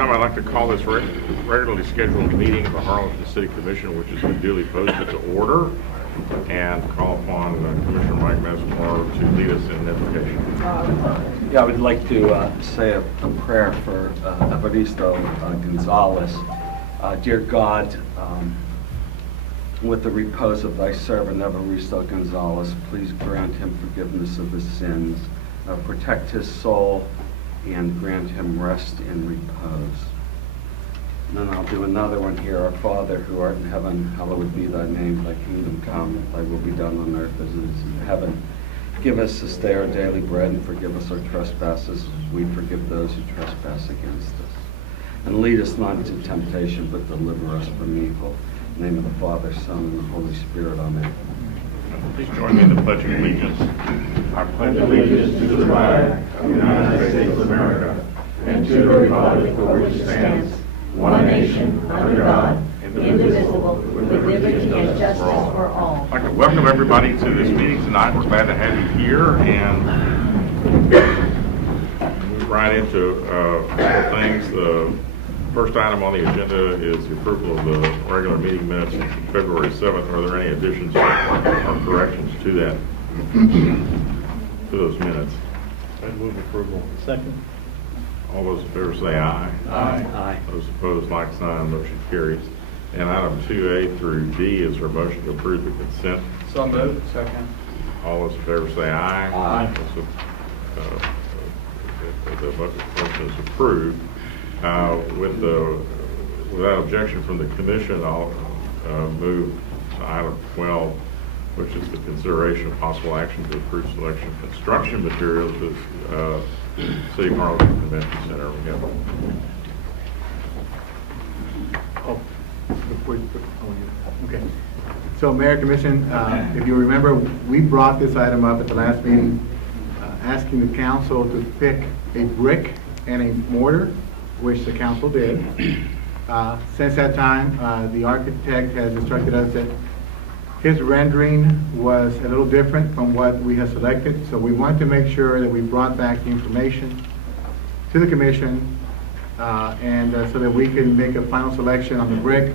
time, I'd like to call this regularly scheduled meeting of the Harlingen City Commission, which has been duly posted, to order, and call upon Commissioner Mike Mesmore to lead us in invocation. Yeah, I would like to say a prayer for Evaristo Gonzalez. Dear God, with the repose of thy servant Evaristo Gonzalez, please grant him forgiveness of his sins, protect his soul, and grant him rest and repose. And then I'll do another one here. Our Father, who art in heaven, hallowed be thy name. Thy kingdom come, thy will be done on earth as it is in heaven. Give us this day our daily bread, and forgive us our trespasses, as we forgive those who trespass against us. And lead us not into temptation, but deliver us from evil. In the name of the Father, Son, and the Holy Spirit. Amen. Please join me in the Pledge of Allegiance. I pledge allegiance to the flag of the United States of America and to the republic for which it stands, one nation, under God, indivisible, with liberty and justice for all. I'd like to welcome everybody to this meeting tonight. We're glad to have you here, and move right into a couple things. The first item on the agenda is the approval of the regular meeting minutes from February 7th. Are there any additions or corrections to that, to those minutes? I'd move approval. Second. All those in favor say aye. Aye. Aye. Those opposed, like sign. Motion carries. And item 2A through D is there a motion to approve the consent? So moved. Second. All those in favor say aye. Aye. The motion is approved. Without objection from the commission, I'll move to item 12, which is the consideration of possible action to approve selection of construction materials for City of Harlingen Convention Center. We have Okay. So, Mayor, Commission, if you remember, we brought this item up at the last meeting, asking the council to pick a brick and a mortar, which the council did. Since that time, the architect has instructed us that his rendering was a little different from what we had selected, so we want to make sure that we brought back the information to the commission, and so that we can make a final selection on the brick.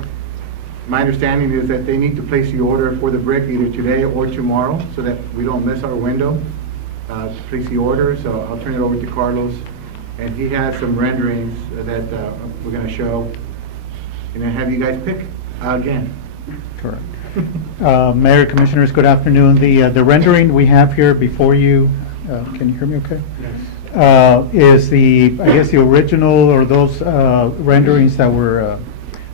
My understanding is that they need to place the order for the brick either today or tomorrow, so that we don't miss our window to place the order. So I'll turn it over to Carlos, and he has some renderings that we're going to show, and then have you guys pick again. Correct. Mayor, Commissioners, good afternoon. The rendering we have here before you, can you hear me okay? Yes. Is I guess the original, or those renderings that were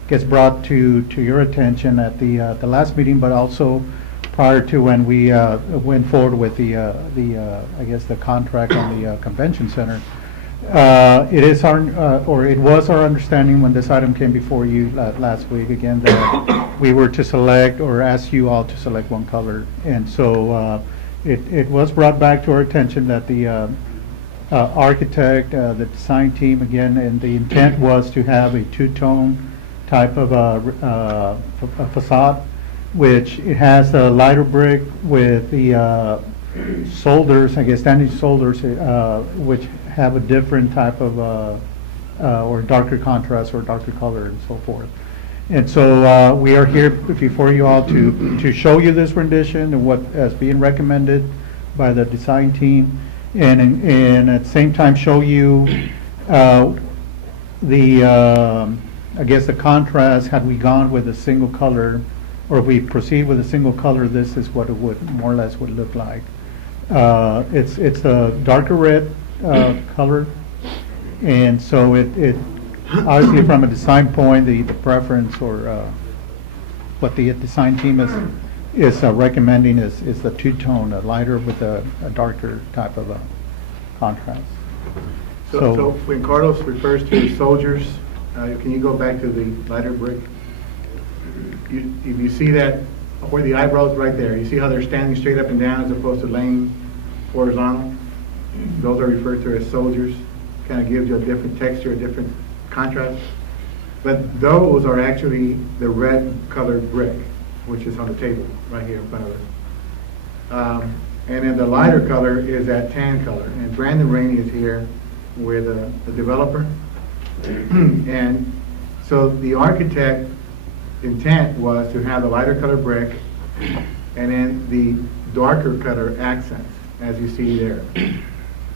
gets brought to your attention at the last meeting, but also prior to when we went forward with I guess the contract on the convention center. It is it was our understanding when this item came before you last week again that we were to select, or ask you all to select one color, and so it was brought back to our attention that the architect, the design team again, and the intent was to have a two-tone type of a facade, which it has a lighter brick with the solders, I guess standing solders, which have a different type of or darker contrast or darker color and so forth. And so we are here before you all to show you this rendition and what is being recommended by the design team, and at the same time show you I guess the contrast. Had we gone with a single color, or if we proceed with a single color, this is what it would more or less would look like. It's a darker red color, and so it obviously from a design point, the preference or what the design team is recommending is the two-tone, a lighter with a darker type of a contrast. So when Carlos refers to soldiers, can you go back to the lighter brick? If you see that, where the eyebrows right there, you see how they're standing straight up and down as opposed to laying horizontal? Those are referred to as soldiers. Kind of gives you a different texture, a different contrast. But those are actually the red colored brick, which is on the table right here in front of us. And then the lighter color is that tan color. And Brandon Rainey is here with the developer. And so the architect intent was to have the lighter color brick and then the darker color accents, as you see there,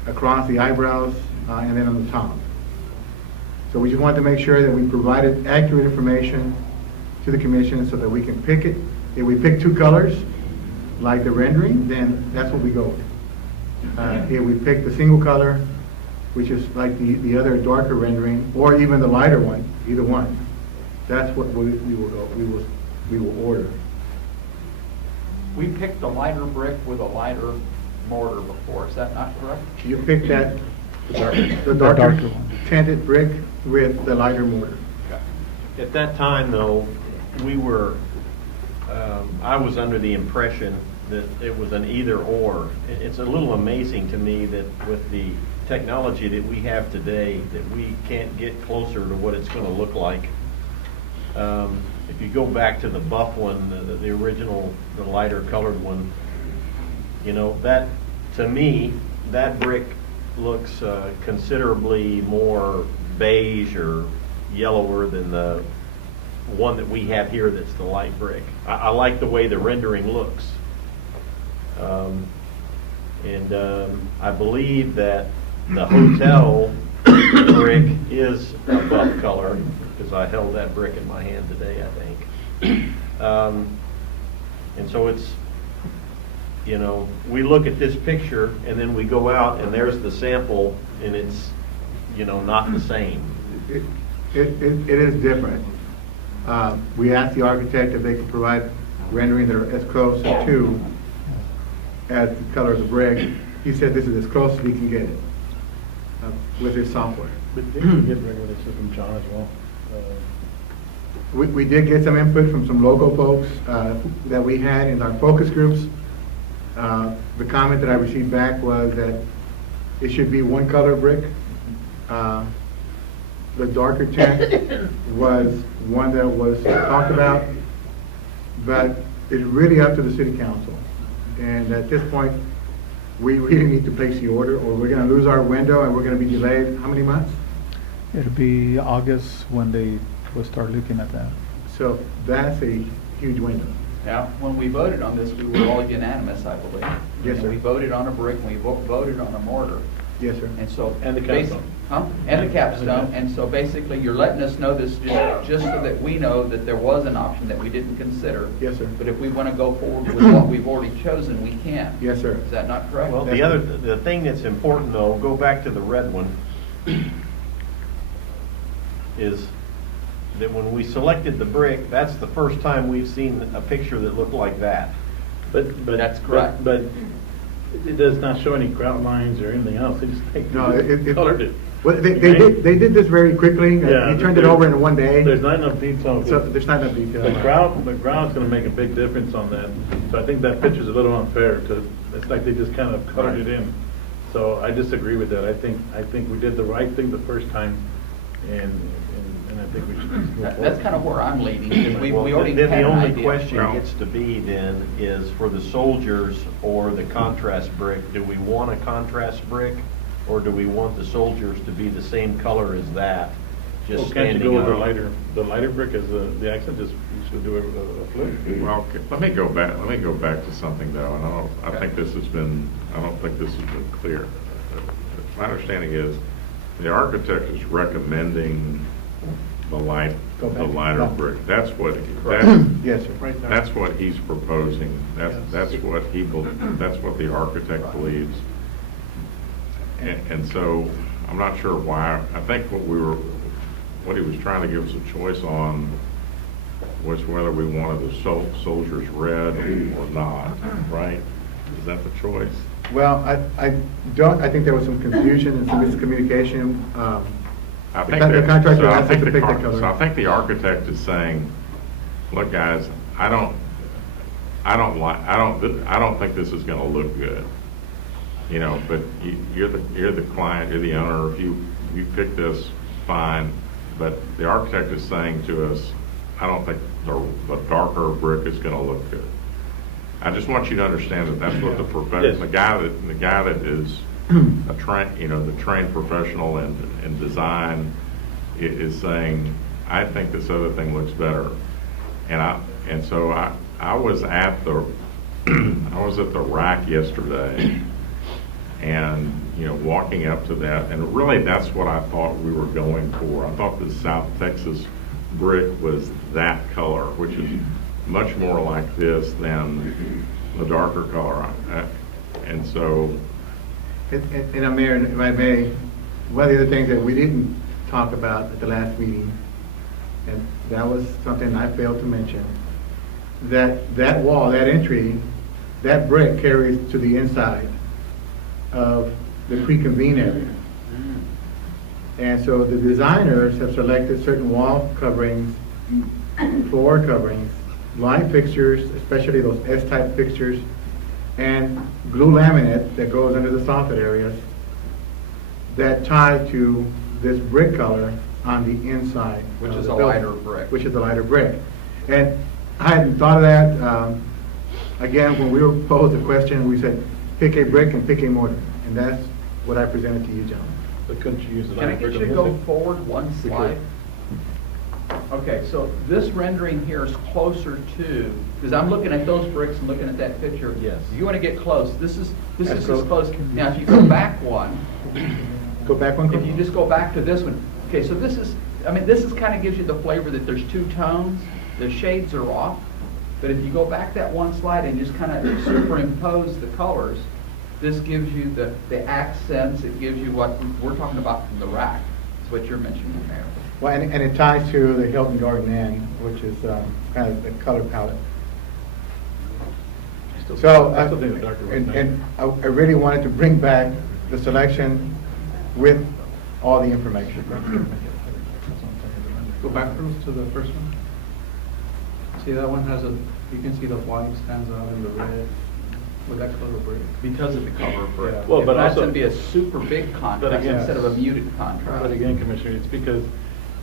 across the eyebrows and then on the top. So we just wanted to make sure that we provided accurate information to the commission so that we can pick it. If we pick two colors, like the rendering, then that's what we go with. If we pick the single color, which is like the other darker rendering, or even the lighter one, either one, that's what we will go. We will order. We picked the lighter brick with a lighter mortar before, is that not correct? You pick that the darker darker one. tinted brick with the lighter mortar. At that time, though, we were, I was under the impression that it was an either or. It's a little amazing to me that with the technology that we have today, that we can't get closer to what it's going to look like. If you go back to the buff one, the original, the lighter colored one, you know, that, to me, that brick looks considerably more beige or yellower than the one that we have here that's the light brick. I like the way the rendering looks. I believe that the hotel brick is a buff color, because I held that brick in my hand today, I think. And so it's, you know, we look at this picture and then we go out and there's the sample and it's, you know, not the same. It is different. We asked the architect if they could provide rendering that are as close to as the color of the brick. He said this is as close as we can get it with his software. But they can get regular system, John, as well. We did get some input from some local folks that we had in our focus groups. The comment that I received back was that it should be one color brick. The darker tint was one that was talked about, but it's really up to the city council. And at this point, we really need to place the order, or we're going to lose our window and we're going to be delayed how many months? It'll be August when they will start looking at that. So that's a huge window. Now, when we voted on this, we were all unanimous, I believe. Yes, And sir. we voted on a brick, and we voted on a mortar. Yes, sir. And so. And the capstone. And the capstone, and so basically you're letting us know this just so that we know that there was an option that we didn't consider. Yes, sir. But if we want to go forward with what we've already chosen, we can. Yes, sir. Is that not correct? Well, the thing that's important though, go back to the red one, is that when we selected the brick, that's the first time we've seen a picture that looked like that. But That's correct. But it does not show any grout lines or anything else. They just No, colored it. Well, they did this very quickly. Yeah, He turned it over in one day. There's not enough detail. So there's not enough detail. The grout's going to make a big difference on that. So I think that picture's a little unfair. It's like they just kind of colored it in. So I disagree with that. I think we did the right thing the first time, and I think we should just move forward. That's kind of where I'm leading, because we already Then had the an only idea. question Well- gets to be then is for the soldiers or the contrast brick, do we want a contrast brick? Or do we want the soldiers to be the same color as that, just Well, can't you standing go with out? the lighter brick as the accent? Just, you should do a flip. Well, let me go back to something though, and I don't think this has been clear. My understanding is the architect is recommending the lighter No. brick. That's what Yes, sir. that's what he's proposing. That's what the architect believes. And so I'm not sure why. I think what he was trying to give us a choice on was whether we wanted the soldiers red or not, right? Is that the choice? Well, I think there was some confusion and some miscommunication. I The think con- the that- contractor so I asked us think to the pick the con- color. So I think the architect is saying, look, guys, I don't think this is going to look good. You know, but you're the client, you're the owner. If you pick this, fine. But the architect is saying to us, I don't think the darker brick is going to look good. I just want you to understand that that's what Yes. the guy that is the trained professional in design is saying, I think this other thing looks better. And so I was at the I was at the rack yesterday, and walking up to that, and really that's what I thought we were going for. I thought the South Texas brick was that color, which is much more like this than the darker color. And so, And Mayor, if I may, one of the other things that we didn't talk about at the last meeting, and that was something I failed to mention, that wall, that entry, that brick carries to the inside of the pre-convene area. And so the designers have selected certain wall coverings, floor coverings, light fixtures, especially those S-type fixtures, and glue laminate that goes under the soffit areas that tie to this brick color on the inside. Which of is the a building, lighter brick. Which is a lighter brick. And I hadn't thought of that. Again, when we were posed the question, we said, pick a brick and pick a mortar. And that's what I presented to you, gentlemen. But couldn't you use the Can I lighter get brick you to on go this thing? forward one slide? Okay, so this rendering here is closer to, because I'm looking at those bricks and looking at that picture. Yes. If you want to get close, this is Let's as go. close. Now, if you go back one, Go back one. if you just go back to this one, okay, so this is kind of gives you the flavor that there's two tones, the shades are off, but if you go back that one slide and just kind of superimpose the colors, this gives you the accents, it gives you what we're talking about from the rack. It's what you're mentioning there. Well, and it ties to the Hilton Garden Inn, which is kind of the color palette. So, I still think the darker one's nicer. and I really wanted to bring back the selection with all the information. Go back, Bruce, to the first one. See, that one has you can see the white stands out in the red with that color brick. Because of the color brick. Yeah. Well, but That's also- going to be a super big contrast again- instead of a muted contrast. But again, Commissioner, it's because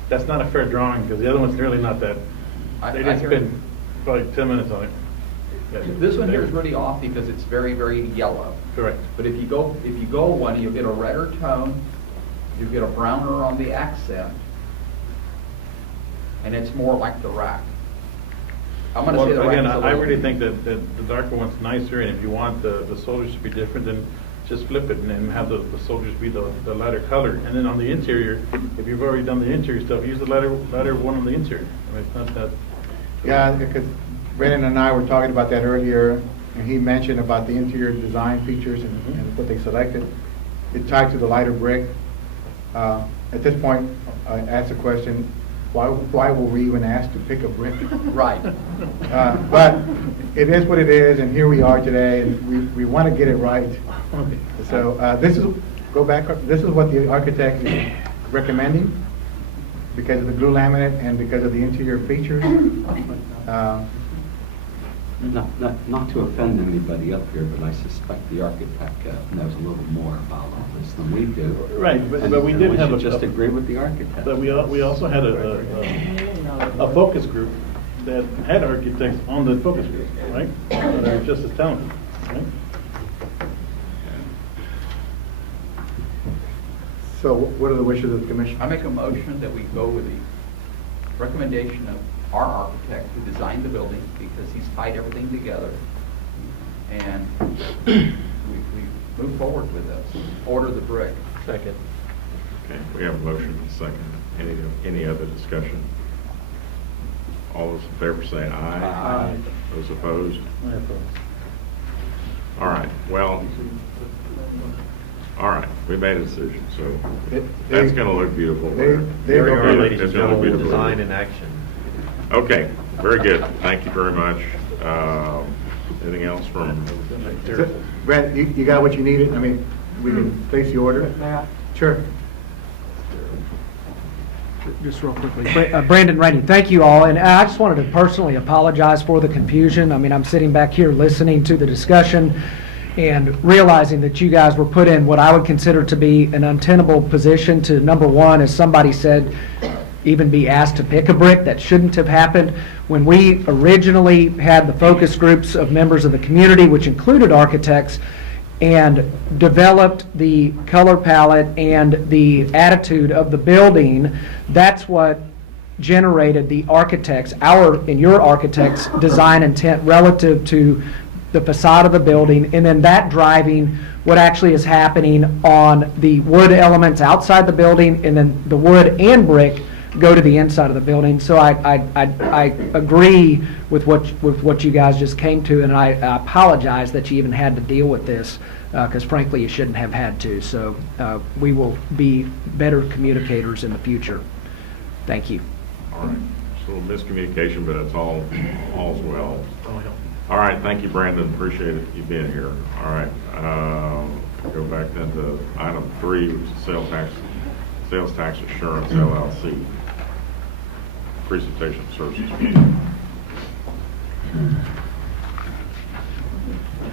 that's not a fair drawing, because the other one's really not that. I They didn't hear spend you. probably 10 minutes on it. Yeah. This one here is really off because it's very, very yellow. Correct. But if you go one, you'll get a redder tone, you'll get a browner on the accent, and it's more like the rack. I'm going to say the Well, rack again, is a I little- really think that the darker one's nicer, and if you want the soldiers to be different, then just flip it and then have the soldiers be the lighter color. And then on the interior, if you've already done the interior stuff, use the lighter one on the interior. I mean, it's not that. Yeah, because Brennan and I were talking about that earlier, and he mentioned about the interior design features and what they selected. It tied to the lighter brick. At this point, I asked the question, why were we even asked to pick a brick? Right. But it is what it is, and here we are today, and we want to get it right. So this is what the architect is recommending because of the glue laminate and because of the interior features. Not to offend anybody up here, but I suspect the architect knows a little more about all this than we do. Right, And- but we and did have should just agree with the architect. But we also had a focus group that had architects on the focus group, right? That are just as talented, right? So what are the wishes of the commission? I make a motion that we go with the recommendation of our architect who designed the building because he's tied everything together. And we move forward with this. Order the brick. Second. Okay, we have a motion and a second. Any other discussion? All those in favor say aye. Aye. Those opposed? All right, well, all right, we made a decision, so that's gonna look beautiful. They Here we go are, here. ladies and It's gonna look gentlemen, beautiful. design in action. Okay, very good. Thank you very much. Anything else from? Brent, you got what you needed? I mean, we can place the order? Sure. Just real quickly. Brandon Rainey, thank you all, and I just wanted to personally apologize for the confusion. I mean, I'm sitting back here listening to the discussion and realizing that you guys were put in what I would consider to be an untenable position to, number one, as somebody said, even be asked to pick a brick. That shouldn't have happened. When we originally had the focus groups of members of the community, which included architects, and developed the color palette and the attitude of the building, that's what generated the architects, your architects' design intent relative to the facade of the building, and then that driving what actually is happening on the wood elements outside the building, and then the wood and brick go to the inside of the building. So I agree with what you guys just came to, and I apologize that you even had to deal with this, because frankly, you shouldn't have had to. So we will be better communicators in the future. Thank you. All right, just a little miscommunication, but it's all's well. All right, thank you, Brandon, appreciate it, you being here. All right, go back then to item 3, which is sales tax assurance, LLC. Presentation of services.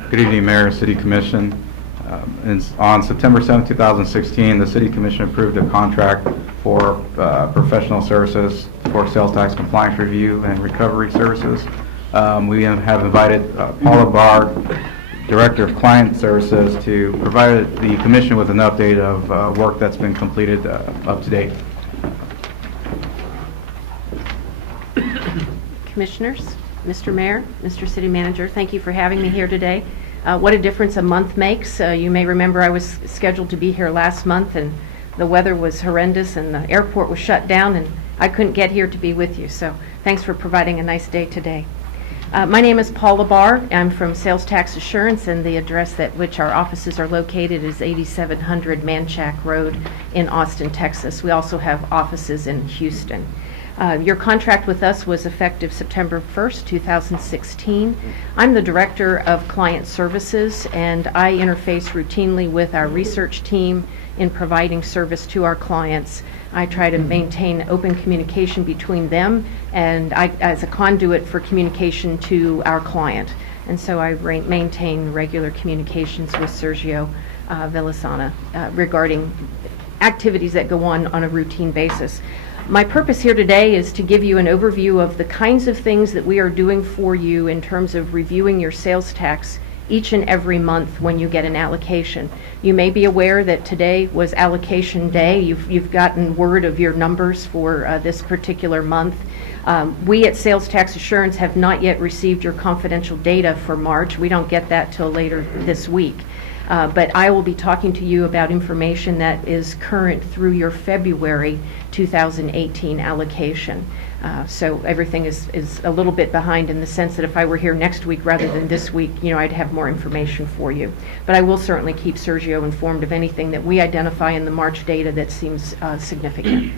Good evening, Mayor, City Commission. On September 7, 2016, the City Commission approved a contract for professional services for sales tax compliance review and recovery services. We have invited Paula Barr, Director of Client Services, to provide the Commission with an update of work that's been completed up to date. Commissioners, Mr. Mayor, Mr. City Manager, thank you for having me here today. What a difference a month makes. You may remember I was scheduled to be here last month, and the weather was horrendous and the airport was shut down, and I couldn't get here to be with you. So thanks for providing a nice day today. My name is Paula Barr. I'm from Sales Tax Assurance, and the address at which our offices are located is 8700 Manchac Road in Austin, Texas. We also have offices in Houston. Your contract with us was effective September 1st, 2016. I'm the Director of Client Services, and I interface routinely with our research team in providing service to our clients. I try to maintain open communication between them and I as a conduit for communication to our client. And so I maintain regular communications with Sergio Villasana regarding activities that go on a routine basis. My purpose here today is to give you an overview of the kinds of things that we are doing for you in terms of reviewing your sales tax each and every month when you get an allocation. You may be aware that today was allocation day. You've gotten word of your numbers for this particular month. We at Sales Tax Assurance have not yet received your confidential data for March. We don't get that till later this week. But I will be talking to you about information that is current through your February 2018 allocation. So everything is a little bit behind in the sense that if I were here next week rather than this week, I'd have more information for you. But I will certainly keep Sergio informed of anything that we identify in the March data that seems significant.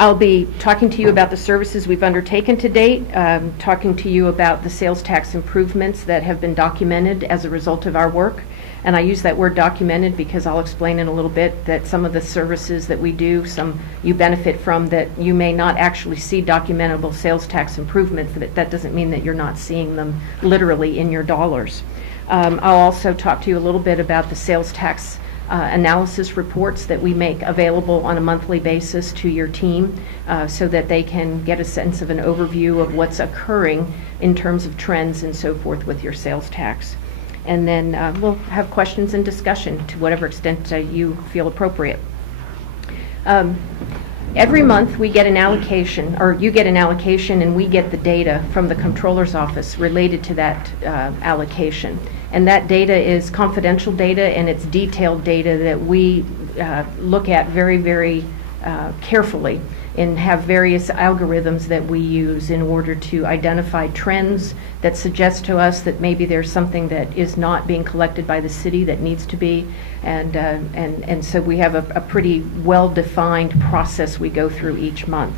I'll be talking to you about the services we've undertaken to date, talking to you about the sales tax improvements that have been documented as a result of our work. And I use that word documented because I'll explain in a little bit that some of the services that we do, some you benefit from that you may not actually see documentable sales tax improvements, but that doesn't mean that you're not seeing them literally in your dollars. I'll also talk to you a little bit about the sales tax analysis reports that we make available on a monthly basis to your team so that they can get a sense of an overview of what's occurring in terms of trends and so forth with your sales tax. And then we'll have questions and discussion to whatever extent you feel appropriate. Every month we get an allocation, or you get an allocation, and we get the data from the Comptroller's Office related to that allocation. And that data is confidential data, and it's detailed data that we look at very, very carefully and have various algorithms that we use in order to identify trends that suggest to us that maybe there's something that is not being collected by the city that needs to be. And so we have a pretty well-defined process we go through each month.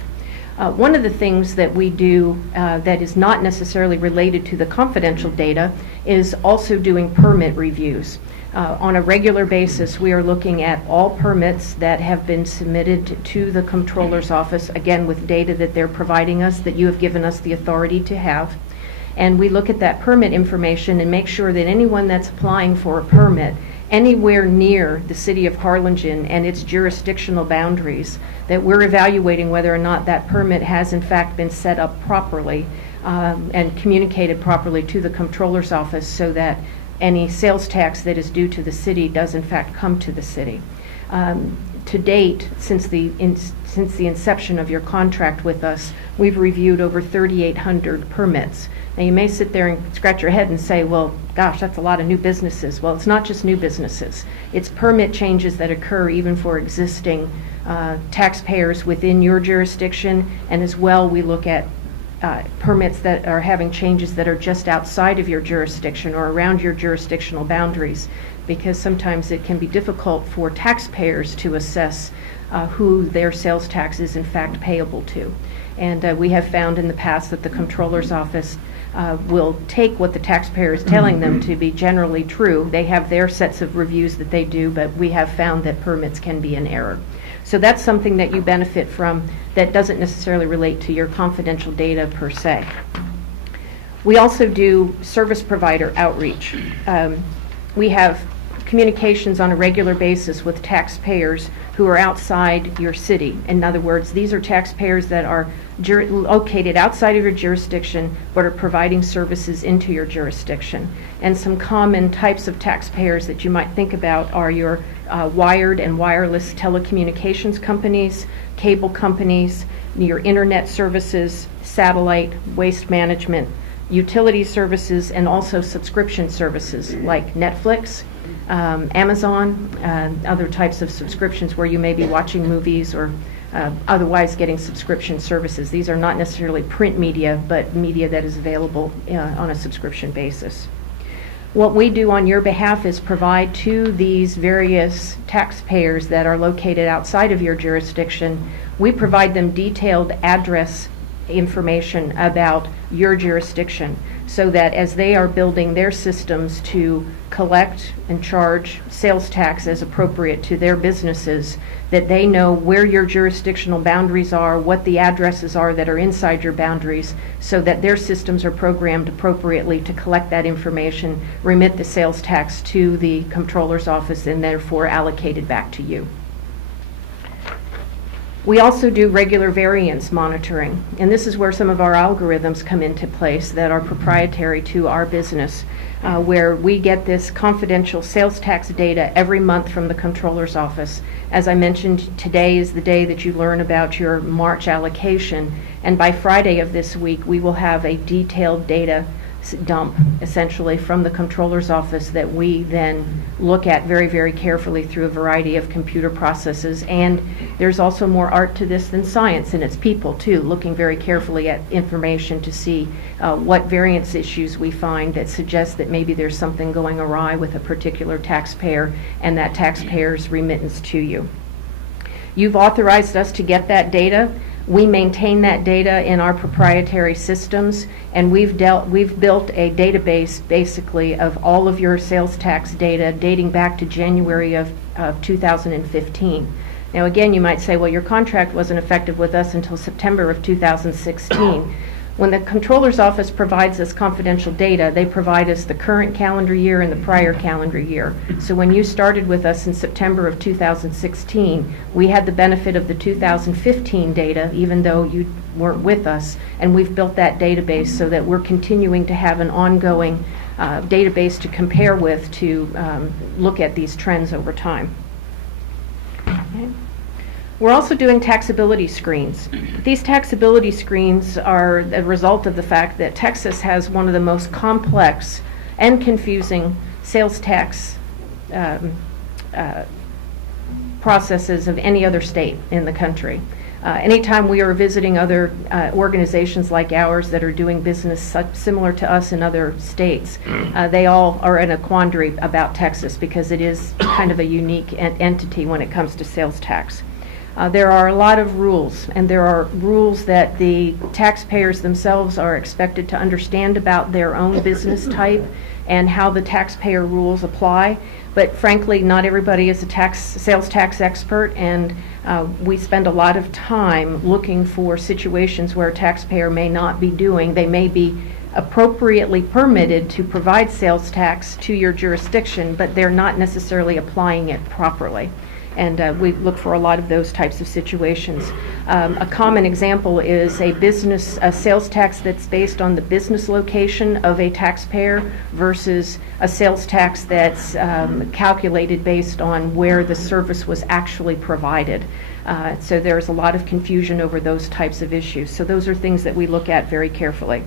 One of the things that we do that is not necessarily related to the confidential data is also doing permit reviews. On a regular basis, we are looking at all permits that have been submitted to the Comptroller's Office, again with data that they're providing us, that you have given us the authority to have. And we look at that permit information and make sure that anyone that's applying for a permit anywhere near the city of Harlingen and its jurisdictional boundaries, that we're evaluating whether or not that permit has in fact been set up properly and communicated properly to the Comptroller's Office so that any sales tax that is due to the city does in fact come to the city. To date, since the inception of your contract with us, we've reviewed over 3,800 permits. Now, you may sit there and scratch your head and say, well, gosh, that's a lot of new businesses. Well, it's not just new businesses. It's permit changes that occur even for existing taxpayers within your jurisdiction, and as well, we look at permits that are having changes that are just outside of your jurisdiction or around your jurisdictional boundaries, because sometimes it can be difficult for taxpayers to assess who their sales tax is in fact payable to. And we have found in the past that the Comptroller's Office will take what the taxpayer is telling them to be generally true. They have their sets of reviews that they do, but we have found that permits can be in error. So that's something that you benefit from that doesn't necessarily relate to your confidential data per se. We also do service provider outreach. We have communications on a regular basis with taxpayers who are outside your city. In other words, these are taxpayers that are located outside of your jurisdiction but are providing services into your jurisdiction. And some common types of taxpayers that you might think about are your wired and wireless telecommunications companies, cable companies, your internet services, satellite, waste management, utility services, and also subscription services like Netflix, Amazon, other types of subscriptions where you may be watching movies or otherwise getting subscription services. These are not necessarily print media, but media that is available on a subscription basis. What we do on your behalf is provide to these various taxpayers that are located outside of your jurisdiction, we provide them detailed address information about your jurisdiction, so that as they are building their systems to collect and charge sales tax as appropriate to their businesses, that they know where your jurisdictional boundaries are, what the addresses are that are inside your boundaries, so that their systems are programmed appropriately to collect that information, remit the sales tax to the Comptroller's Office, and therefore allocated back to you. We also do regular variance monitoring, and this is where some of our algorithms come into place that are proprietary to our business, where we get this confidential sales tax data every month from the Comptroller's Office. As I mentioned, today is the day that you learn about your March allocation, and by Friday of this week, we will have a detailed data dump, essentially, from the Comptroller's Office that we then look at very, very carefully through a variety of computer processes. And there's also more art to this than science, and it's people, too, looking very carefully at information to see what variance issues we find that suggest that maybe there's something going awry with a particular taxpayer and that taxpayer's remittance to you. You've authorized us to get that data. We maintain that data in our proprietary systems, and we've built a database basically of all of your sales tax data dating back to January of 2015. Now again, you might say, well, your contract wasn't effective with us until September of 2016. When the Comptroller's Office provides us confidential data, they provide us the current calendar year and the prior calendar year. So when you started with us in September of 2016, we had the benefit of the 2015 data, even though you weren't with us, and we've built that database so that we're continuing to have an ongoing database to compare with to look at these trends over time. Okay. We're also doing taxability screens. These taxability screens are a result of the fact that Texas has one of the most complex and confusing sales tax processes of any other state in the country. Anytime we are visiting other organizations like ours that are doing business similar to us in other states, they all are in a quandary about Texas because it is kind of a unique entity when it comes to sales tax. There are a lot of rules, and there are rules that the taxpayers themselves are expected to understand about their own business type and how the taxpayer rules apply. But frankly, not everybody is a sales tax expert, and we spend a lot of time looking for situations where a taxpayer may not be doing. They may be appropriately permitted to provide sales tax to your jurisdiction, but they're not necessarily applying it properly. And we look for a lot of those types of situations. A common example is a sales tax that's based on the business location of a taxpayer versus a sales tax that's calculated based on where the service was actually provided. So there's a lot of confusion over those types of issues. So those are things that we look at very carefully.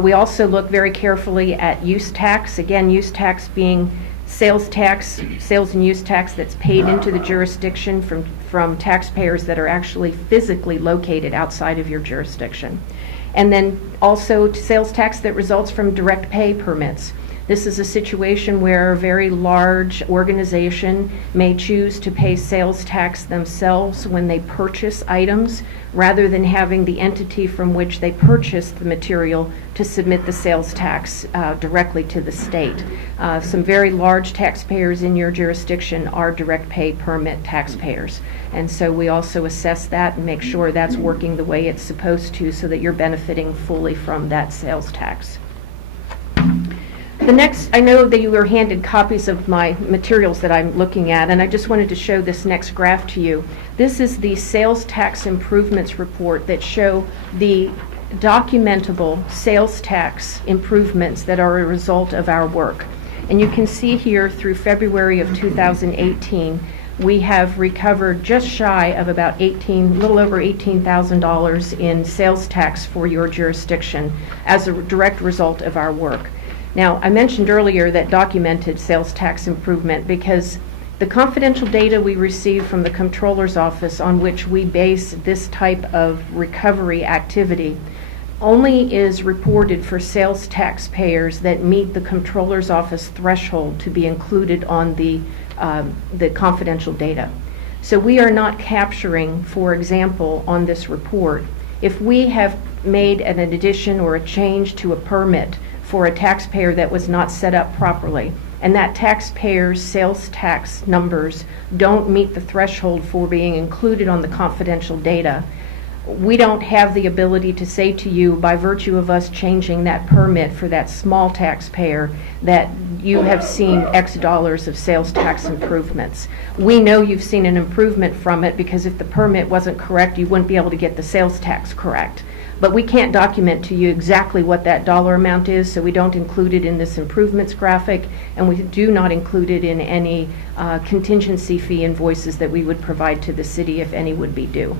We also look very carefully at use tax. Again, use tax being sales and use tax that's paid into the jurisdiction from taxpayers that are actually physically located outside of your jurisdiction. And then also sales tax that results from direct pay permits. This is a situation where a very large organization may choose to pay sales tax themselves when they purchase items rather than having the entity from which they purchased the material to submit the sales tax directly to the state. Some very large taxpayers in your jurisdiction are direct pay permit taxpayers. And so we also assess that and make sure that's working the way it's supposed to so that you're benefiting fully from that sales tax. The next, I know that you were handed copies of my materials that I'm looking at, and I just wanted to show this next graph to you. This is the sales tax improvements report that show the documentable sales tax improvements that are a result of our work. And you can see here through February of 2018, we have recovered just shy of about little over $18,000 in sales tax for your jurisdiction as a direct result of our work. Now, I mentioned earlier that documented sales tax improvement because the confidential data we receive from the Comptroller's Office on which we base this type of recovery activity only is reported for sales taxpayers that meet the Comptroller's Office threshold to be included on the confidential data. So we are not capturing, for example, on this report, if we have made an addition or a change to a permit for a taxpayer that was not set up properly, and that taxpayer's sales tax numbers don't meet the threshold for being included on the confidential data, we don't have the ability to say to you, by virtue of us changing that permit for that small taxpayer, that you have seen X dollars of sales tax improvements. We know you've seen an improvement from it because if the permit wasn't correct, you wouldn't be able to get the sales tax correct. But we can't document to you exactly what that dollar amount is, so we don't include it in this improvements graphic, and we do not include it in any contingency fee invoices that we would provide to the city if any would be due.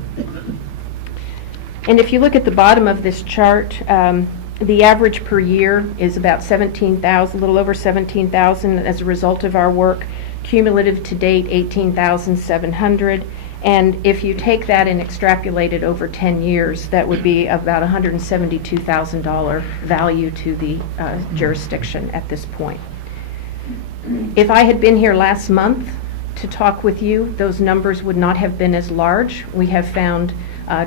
And if you look at the bottom of this chart, the average per year is about $17,000, a little over $17,000 as a result of our work. Cumulative to date, $18,700. And if you take that and extrapolate it over 10 years, that would be about $172,000 value to the jurisdiction at this point. If I had been here last month to talk with you, those numbers would not have been as large. We have found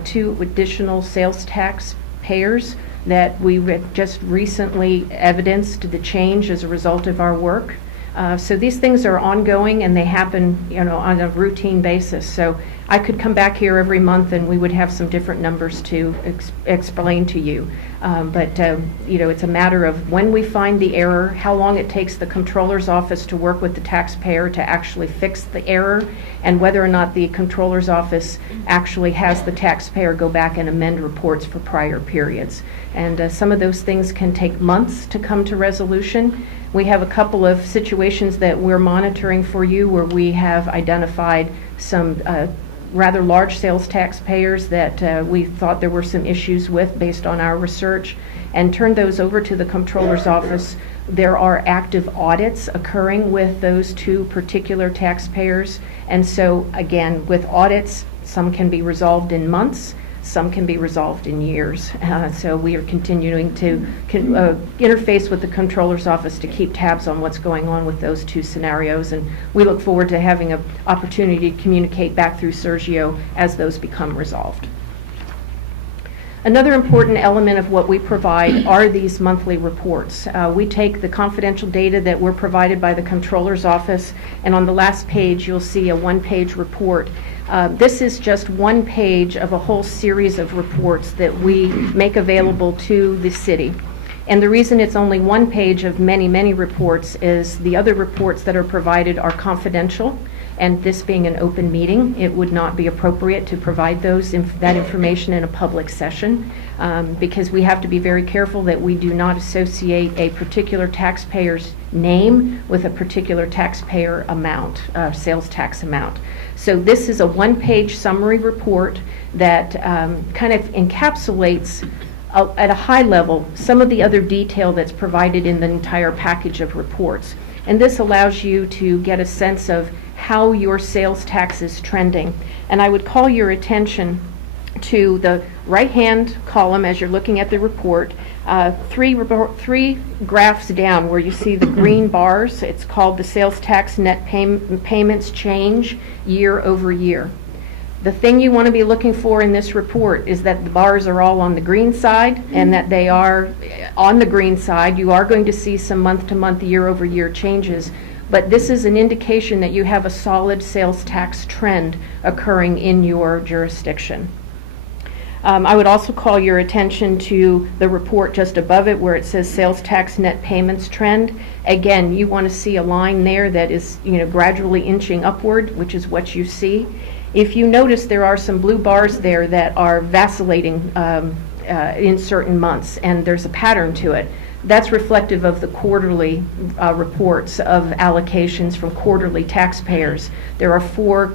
2 additional sales tax payers that we just recently evidenced the change as a result of our work. So these things are ongoing and they happen, on a routine basis. So I could come back here every month and we would have some different numbers to explain to you. But it's a matter of when we find the error, how long it takes the Comptroller's Office to work with the taxpayer to actually fix the error, and whether or not the Comptroller's Office actually has the taxpayer go back and amend reports for prior periods. And some of those things can take months to come to resolution. We have a couple of situations that we're monitoring for you where we have identified some rather large sales taxpayers that we thought there were some issues with based on our research, and turned those over to the Comptroller's Office. There are active audits occurring with those 2 particular taxpayers, and so again, with audits, some can be resolved in months, some can be resolved in years. So we are continuing to interface with the Comptroller's Office to keep tabs on what's going on with those 2 scenarios, and we look forward to having an opportunity to communicate back through Sergio as those become resolved. Another important element of what we provide are these monthly reports. We take the confidential data that we're provided by the Comptroller's Office, and on the last page you'll see a 1-page report. This is just 1 page of a whole series of reports that we make available to the city. And the reason it's only 1 page of many, many reports is the other reports that are provided are confidential. And this being an open meeting, it would not be appropriate to provide that information in a public session, because we have to be very careful that we do not associate a particular taxpayer's name with a particular taxpayer amount, sales tax amount. So this is a one-page summary report that kind of encapsulates at a high level some of the other detail that's provided in the entire package of reports. And this allows you to get a sense of how your sales tax is trending. And I would call your attention to the right-hand column as you're looking at the report, three graphs down where you see the green bars. It's called the sales tax net payments change year over year. The thing you want to be looking for in this report is that the bars are all on the green side, and that they are on the green side. You are going to see some month-to-month, year-over-year changes, but this is an indication that you have a solid sales tax trend occurring in your jurisdiction. I would also call your attention to the report just above it where it says sales tax net payments trend. Again, you want to see a line there that is, gradually inching upward, which is what you see. If you notice, there are some blue bars there that are vacillating in certain months, and there's a pattern to it. That's reflective of the quarterly reports of allocations from quarterly taxpayers. There are 4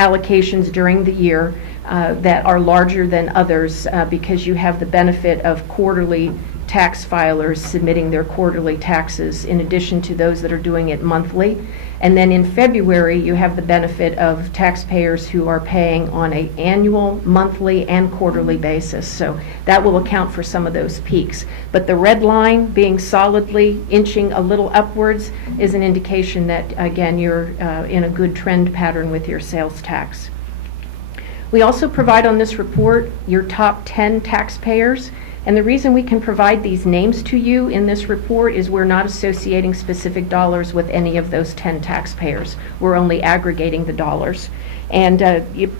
allocations during the year that are larger than others because you have the benefit of quarterly tax filers submitting their quarterly taxes in addition to those that are doing it monthly. And then in February, you have the benefit of taxpayers who are paying on an annual, monthly, and quarterly basis. So that will account for some of those peaks. But the red line being solidly inching a little upwards is an indication that, again, you're in a good trend pattern with your sales tax. We also provide on this report your top 10 taxpayers. And the reason we can provide these names to you in this report is we're not associating specific dollars with any of those 10 taxpayers. We're only aggregating the dollars. And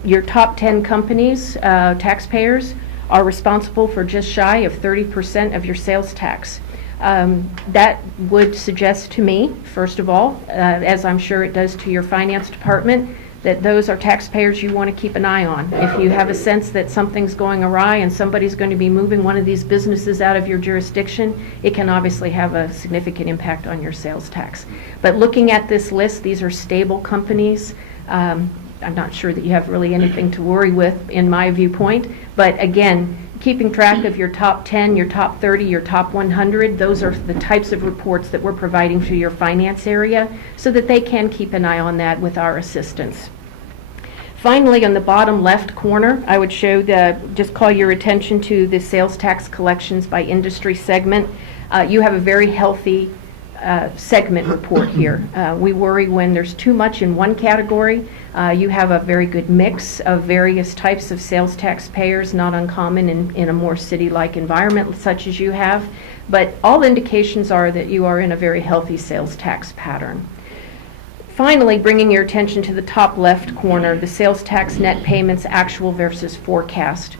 your top 10 companies, taxpayers, are responsible for just shy of 30% of your sales tax. That would suggest to me, first of all, as I'm sure it does to your finance department, that those are taxpayers you want to keep an eye on. If you have a sense that something's going awry and somebody's going to be moving one of these businesses out of your jurisdiction, it can obviously have a significant impact on your sales tax. But looking at this list, these are stable companies. I'm not sure that you have really anything to worry with in my viewpoint. But again, keeping track of your top 10, your top 30, your top 100, those are the types of reports that we're providing to your finance area so that they can keep an eye on that with our assistance. Finally, on the bottom left corner, I would just call your attention to the sales tax collections by industry segment. You have a very healthy segment report here. We worry when there's too much in one category. You have a very good mix of various types of sales tax payers, not uncommon in a more city-like environment such as you have. But all indications are that you are in a very healthy sales tax pattern. Finally, bringing your attention to the top left corner, the sales tax net payments actual versus forecast.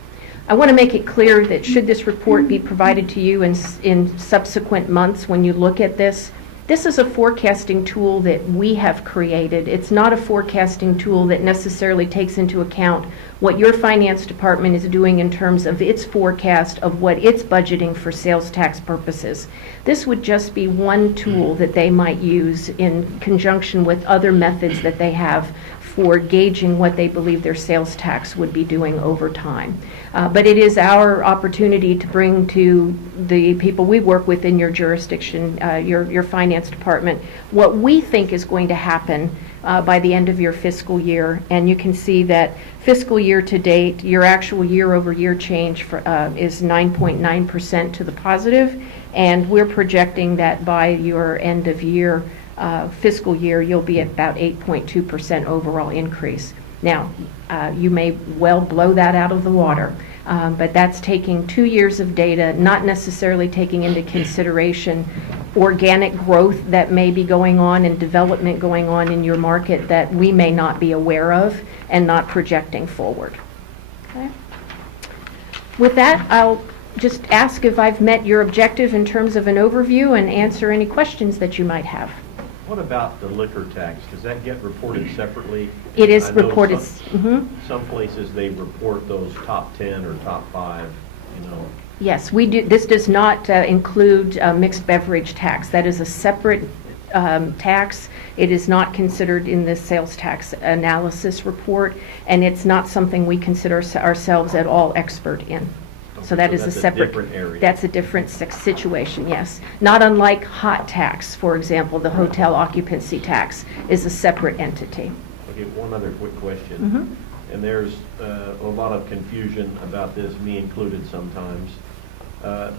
I want to make it clear that should this report be provided to you in subsequent months when you look at this, this is a forecasting tool that we have created. It's not a forecasting tool that necessarily takes into account what your finance department is doing in terms of its forecast of what it's budgeting for sales tax purposes. This would just be one tool that they might use in conjunction with other methods that they have for gauging what they believe their sales tax would be doing over time. But it is our opportunity to bring to the people we work with in your jurisdiction, your finance department, what we think is going to happen by the end of your fiscal year. And you can see that fiscal year to date, your actual year-over-year change is 9.9% to the positive, and we're projecting that by your end of year fiscal year, you'll be at about 8.2% overall increase. Now, you may well blow that out of the water, but that's taking 2 years of data, not necessarily taking into consideration organic growth that may be going on and development going on in your market that we may not be aware of and not projecting forward. Okay. With that, I'll just ask if I've met your objective in terms of an overview and answer any questions that you might have. What about the liquor tax? Does that get reported separately? It is I know reported. Some places they report those top 10 or top 5, you know. Yes, we do. This does not include mixed beverage tax. That is a separate tax. It is not considered in this sales tax analysis report, and it's not something we consider ourselves at all expert in. So that is a that's separate. different area. That's a different situation, yes. Not unlike hot tax, for example, the hotel occupancy tax is a separate entity. Okay, one other quick question. Mhm. And there's a lot of confusion about this, me included sometimes.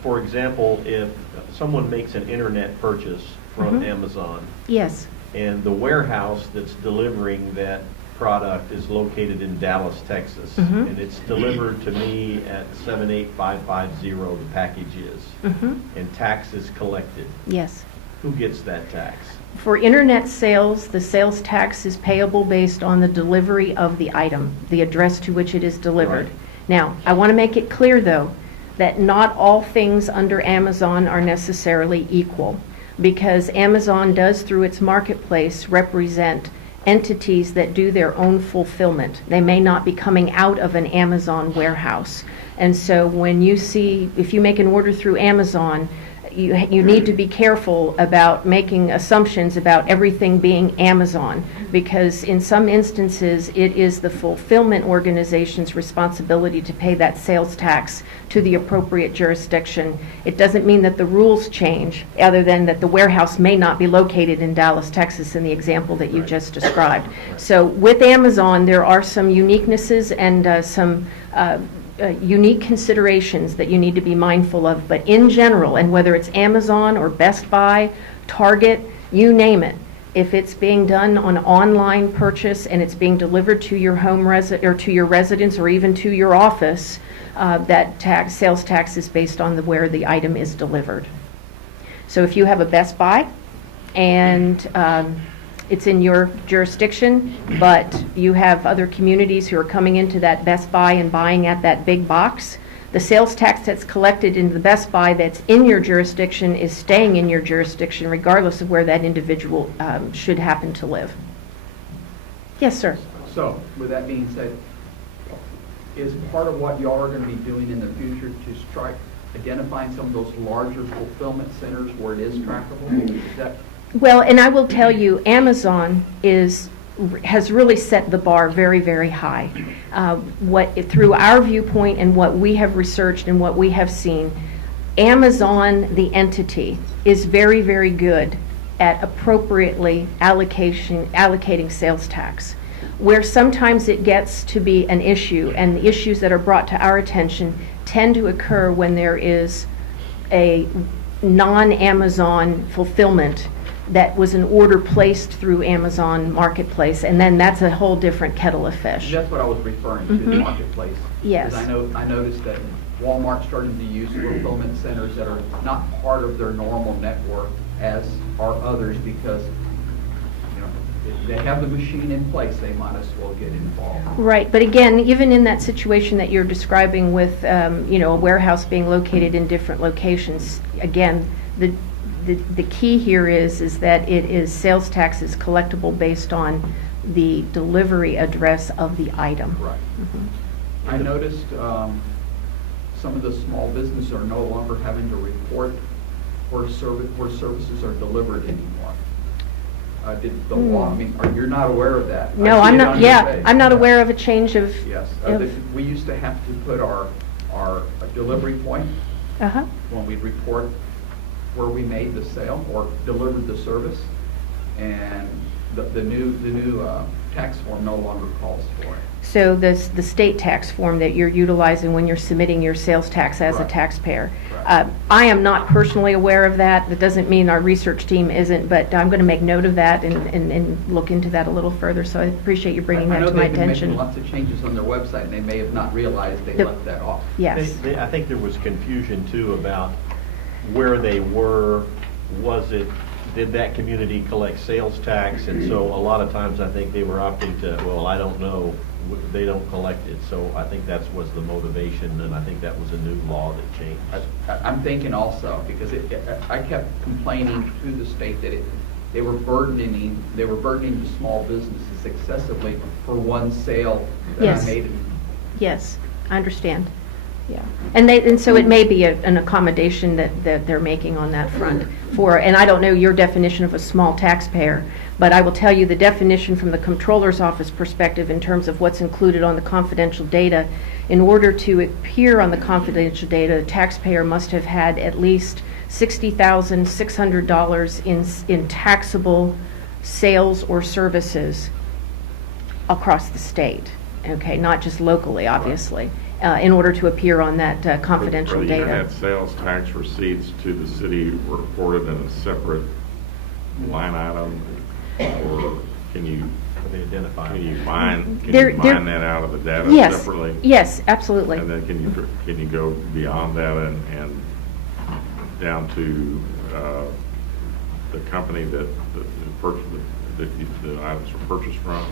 For example, if someone makes an internet purchase from Mhm. Amazon, Yes. and the warehouse that's delivering that product is located in Dallas, Texas, Mhm. and it's delivered to me at 78550, the package is, Mhm. and tax is collected, Yes. who gets that tax? For internet sales, the sales tax is payable based on the delivery of the item, the address to which it is delivered. Right. Now, I want to make it clear, though, that not all things under Amazon are necessarily equal, because Amazon does, through its marketplace, represent entities that do their own fulfillment. They may not be coming out of an Amazon warehouse. And so when you see, if you make an order through Amazon, you need to be careful about making assumptions about everything being Amazon, because in some instances, it is the fulfillment organization's responsibility to pay that sales tax to the appropriate jurisdiction. It doesn't mean that the rules change, other than that the warehouse may not be located in Dallas, Texas, in the example that you just described. So with Amazon, there are some uniquenesses and some unique considerations that you need to be mindful of. But in general, and whether it's Amazon or Best Buy, Target, you name it, if it's being done on online purchase and it's being delivered to your home or to your residence or even to your office, that sales tax is based on where the item is delivered. So if you have a Best Buy and it's in your jurisdiction, but you have other communities who are coming into that Best Buy and buying at that big box, the sales tax that's collected in the Best Buy that's in your jurisdiction is staying in your jurisdiction regardless of where that individual should happen to live. Yes, sir. So, with that being said, is part of what y'all are going to be doing in the future to strike, identifying some of those larger fulfillment centers where it is trackable? Is that? Well, and I will tell you, Amazon has really set the bar very, very high. Through our viewpoint and what we have researched and what we have seen, Amazon, the entity, is very, very good at appropriately allocating sales tax. Where sometimes it gets to be an issue, and the issues that are brought to our attention tend to occur when there is a non-Amazon fulfillment that was an order placed through Amazon Marketplace, and then that's a whole different kettle of fish. That's what I was referring to, the Mhm. marketplace. Yes. Because I noticed that Walmart's starting to use fulfillment centers that are not part of their normal network, as are others, because, you know, if they have the machine in place, they might as well get involved. Right, but again, even in that situation that you're describing with, a warehouse being located in different locations, again, the key here is that it is sales tax is collectible based on the delivery address of the item. Right. Mhm. I noticed some of the small businesses are no longer having to report where services are delivered anymore. Did the law, you're not aware of that? I No, see I'm it not, on your yeah, page. I'm not aware of a change of. Yes, of- we used to have to put our delivery point Uh-huh. when we report where we made the sale or delivered the service, and the new tax form no longer calls for it. So the state tax form that you're utilizing when you're submitting your sales tax as a Right. taxpayer. Right. I am not personally aware of that. That doesn't mean our research team isn't, but I'm going to make note of that and look into that a little further. So I appreciate you bringing that to my I know they've been attention. making lots of changes on their website, and they may have not realized they left that off. Yes. I think there was confusion too about where they were. Did that community collect sales tax? And so a lot of times I think they were opting to, well, I don't know, they don't collect it. So I think that was the motivation, and I think that was a new law that changed. I'm thinking also, because I kept complaining through the state that they were burdening the small businesses excessively for one sale that Yes. I made. Yes, I understand. Yeah. And so it may be an accommodation that they're making on that front for, and I don't know your definition of a small taxpayer, but I will tell you the definition from the Comptroller's Office perspective in terms of what's included on the confidential data. In order to appear on the confidential data, the taxpayer must have had at least $60,600 in taxable sales or services across the state, okay, not just locally, obviously, in order to appear on that confidential Are the data. internet sales tax receipts to the city reported in a separate line item? Or can you mine that out of the data Yes, separately? yes, absolutely. And then can you go beyond that and down to the company that the items were purchased from?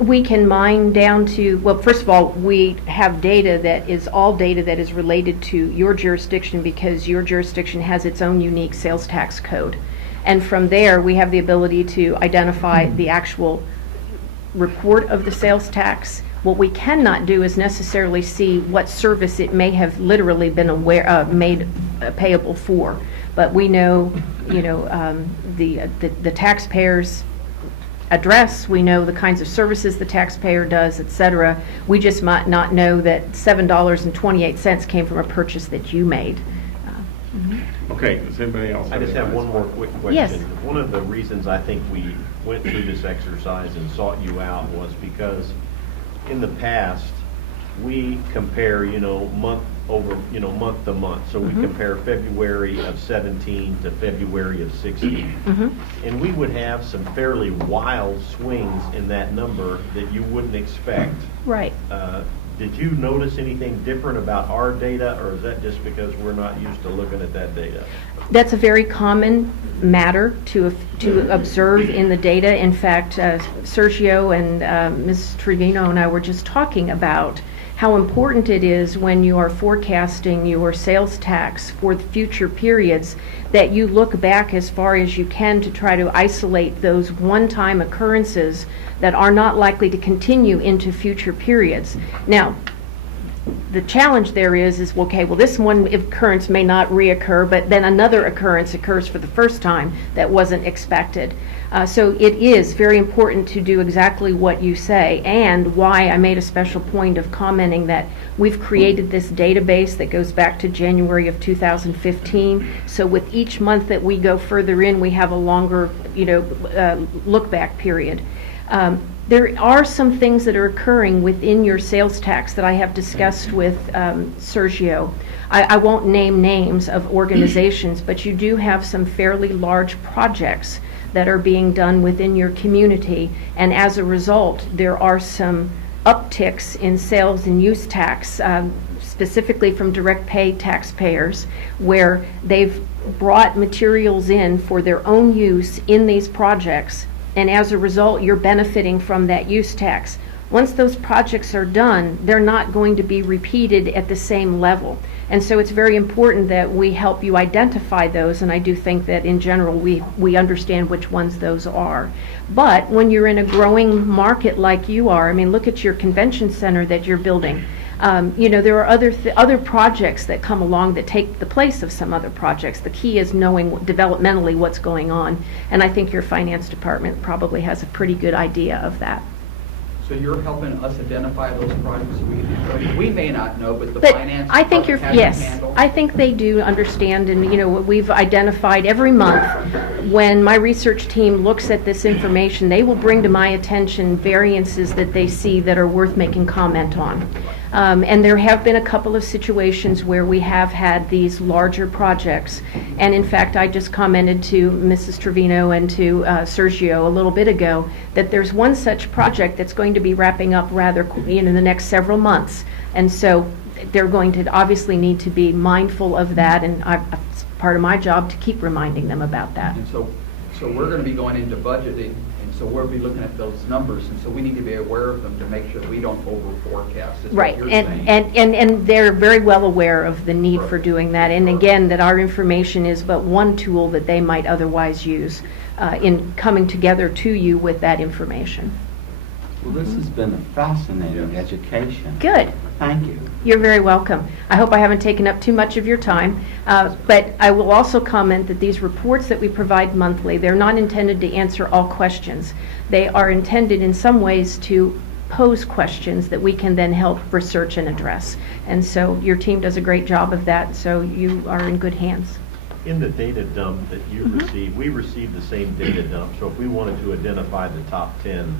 We can mine down to, well, first of all, we have data that is all data that is related to your jurisdiction because your jurisdiction has its own unique sales tax code. And from there, we have the ability to identify the actual report of the sales tax. What we cannot do is necessarily see what service it may have literally been made payable for. But we know, the taxpayer's address, we know the kinds of services the taxpayer does, et cetera. We just might not know that $7.28 came from a purchase that you made. Okay, does anybody else? I just have one more quick question. Yes. One of the reasons I think we went through this exercise and sought you out was because in the past, we compare, month to month. So we compare February of 17 to February of 16. And we would have some fairly wild swings in that number that you wouldn't expect. Right. Did you notice anything different about our data, or is that just because we're not used to looking at that data? That's a very common matter to observe in the data. In fact, Sergio and Ms. Trevino and I were just talking about how important it is when you are forecasting your sales tax for the future periods that you look back as far as you can to try to isolate those one-time occurrences that are not likely to continue into future periods. Now, the challenge there is okay, well, this one occurrence may not reoccur, but then another occurrence occurs for the first time that wasn't expected. So it is very important to do exactly what you say, and why I made a special point of commenting that we've created this database that goes back to January of 2015. So with each month that we go further in, we have a longer, look back period. There are some things that are occurring within your sales tax that I have discussed with Sergio. I won't name names of organizations, but you do have some fairly large projects that are being done within your community, and as a result, there are some upticks in sales and use tax, specifically from direct pay taxpayers, where they've brought materials in for their own use in these projects, and as a result, you're benefiting from that use tax. Once those projects are done, they're not going to be repeated at the same level. And so it's very important that we help you identify those, and I do think that in general we understand which ones those are. But when you're in a growing market like you are, I mean, look at your convention center that you're building. There are other projects that come along that take the place of some other projects. The key is knowing developmentally what's going on, and I think your finance department probably has a pretty good idea of that. So you're helping us identify those projects we may not know, but the But finance I think department has them handled? I think they do understand, and we've identified every month when my research team looks at this information, they will bring to my attention variances that they see that are worth making comment on. And there have been a couple of situations where we have had these larger projects. And in fact, I just commented to Mrs. Trevino and to Sergio a little bit ago that there's one such project that's going to be wrapping up rather in the next several months. And so they're going to obviously need to be mindful of that, and it's part of my job to keep reminding them about that. And so we're going to be going into budgeting, and so we'll be looking at those numbers, and so we need to be aware of them to make sure that we don't over-forecast, is Right, what you're saying. and they're very well aware of the need for doing that, and again, that our information is but one tool that they might otherwise use. in coming together to you with that information. Well, this has been a fascinating education. Good. Thank you. You're very welcome. I hope I haven't taken up too much of your time, but I will also comment that these reports that we provide monthly, they're not intended to answer all questions. They are intended in some ways to pose questions that we can then help research and address. And so your team does a great job of that, so you are in good hands. In the data dump that you Mm-hmm. received, we received the same data dump, so if we wanted to identify the top 10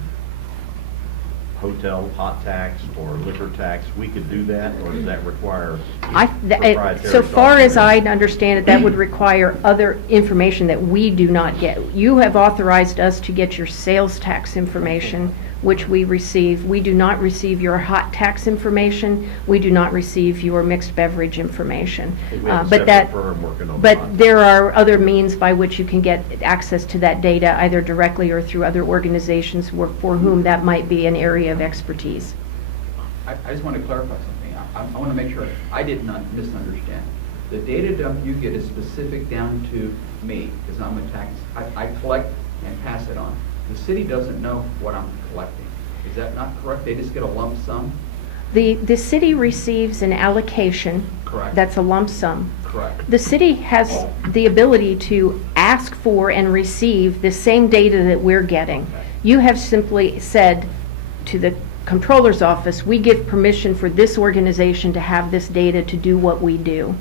hotel hot tax or liquor tax, we could do that, or does that require proprietary So far as software? I understand it, that would require other information that we do not get. You have authorized us to get your sales tax information, which we receive. We do not receive your hot tax information. We do not receive your mixed beverage information. We have a But that, separate firm working on but hot tax. there are other means by which you can get access to that data, either directly or through other organizations for whom that might be an area of expertise. I just want to clarify something. I want to make sure I did not misunderstand. The data dump you get is specific down to me, because I'm a tax, I collect and pass it on. The city doesn't know what I'm collecting. Is that not correct? They just get a lump sum? The city receives an allocation. Correct. That's a lump sum. Correct. The city has the ability to ask for and receive the same data that we're getting. You have simply said to the comptroller's office, we give permission for this organization to have this data to do what we do.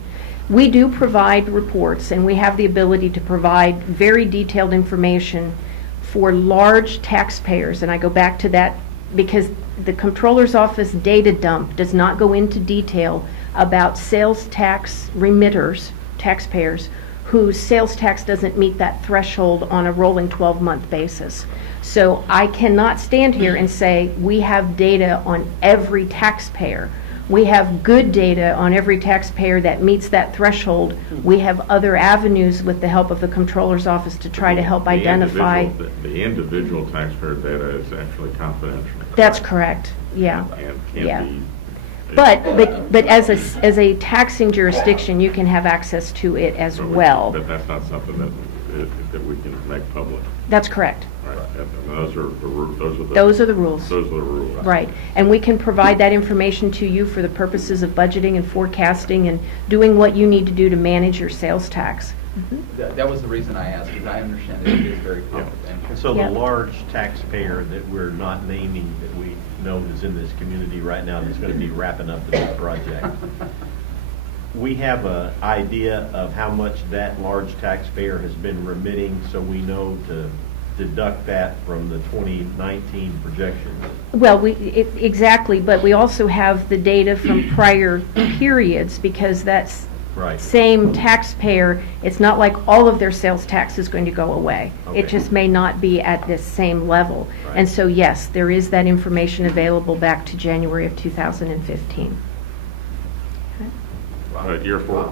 We do provide reports, and we have the ability to provide very detailed information for large taxpayers, and I go back to that because the comptroller's office data dump does not go into detail about sales tax remitters, taxpayers, whose sales tax doesn't meet that threshold on a rolling 12-month basis. So I cannot stand here and say we have data on every taxpayer. We have good data on every taxpayer that meets that threshold. We have other avenues with the help of the comptroller's office to try to help The identify. The individual taxpayer data is actually confidential. That's correct, yeah. And Yeah. can't be. But as a taxing jurisdiction, you can have access to it as well. But that's not something that we can make public. That's correct. Right. And those are the rules. Those are the rules. Those are the rules. Right, and we can provide that information to you for the purposes of budgeting and forecasting and doing what you need to do to manage your sales tax. That was the reason I asked, because I understand that it is very confidential. And so Yeah. the large taxpayer that we're not naming, that we know is in this community right now, that's going to be wrapping up the big project, we have an idea of how much that large taxpayer has been remitting, so we know to deduct that from the 2019 projections. Well, exactly, but we also have the data from prior periods, because that's Right. same taxpayer, it's not like all of their sales tax is going to go away. It Okay. just may not be at this same level. Right. And so, yes, there is that information available back to January of 2015. But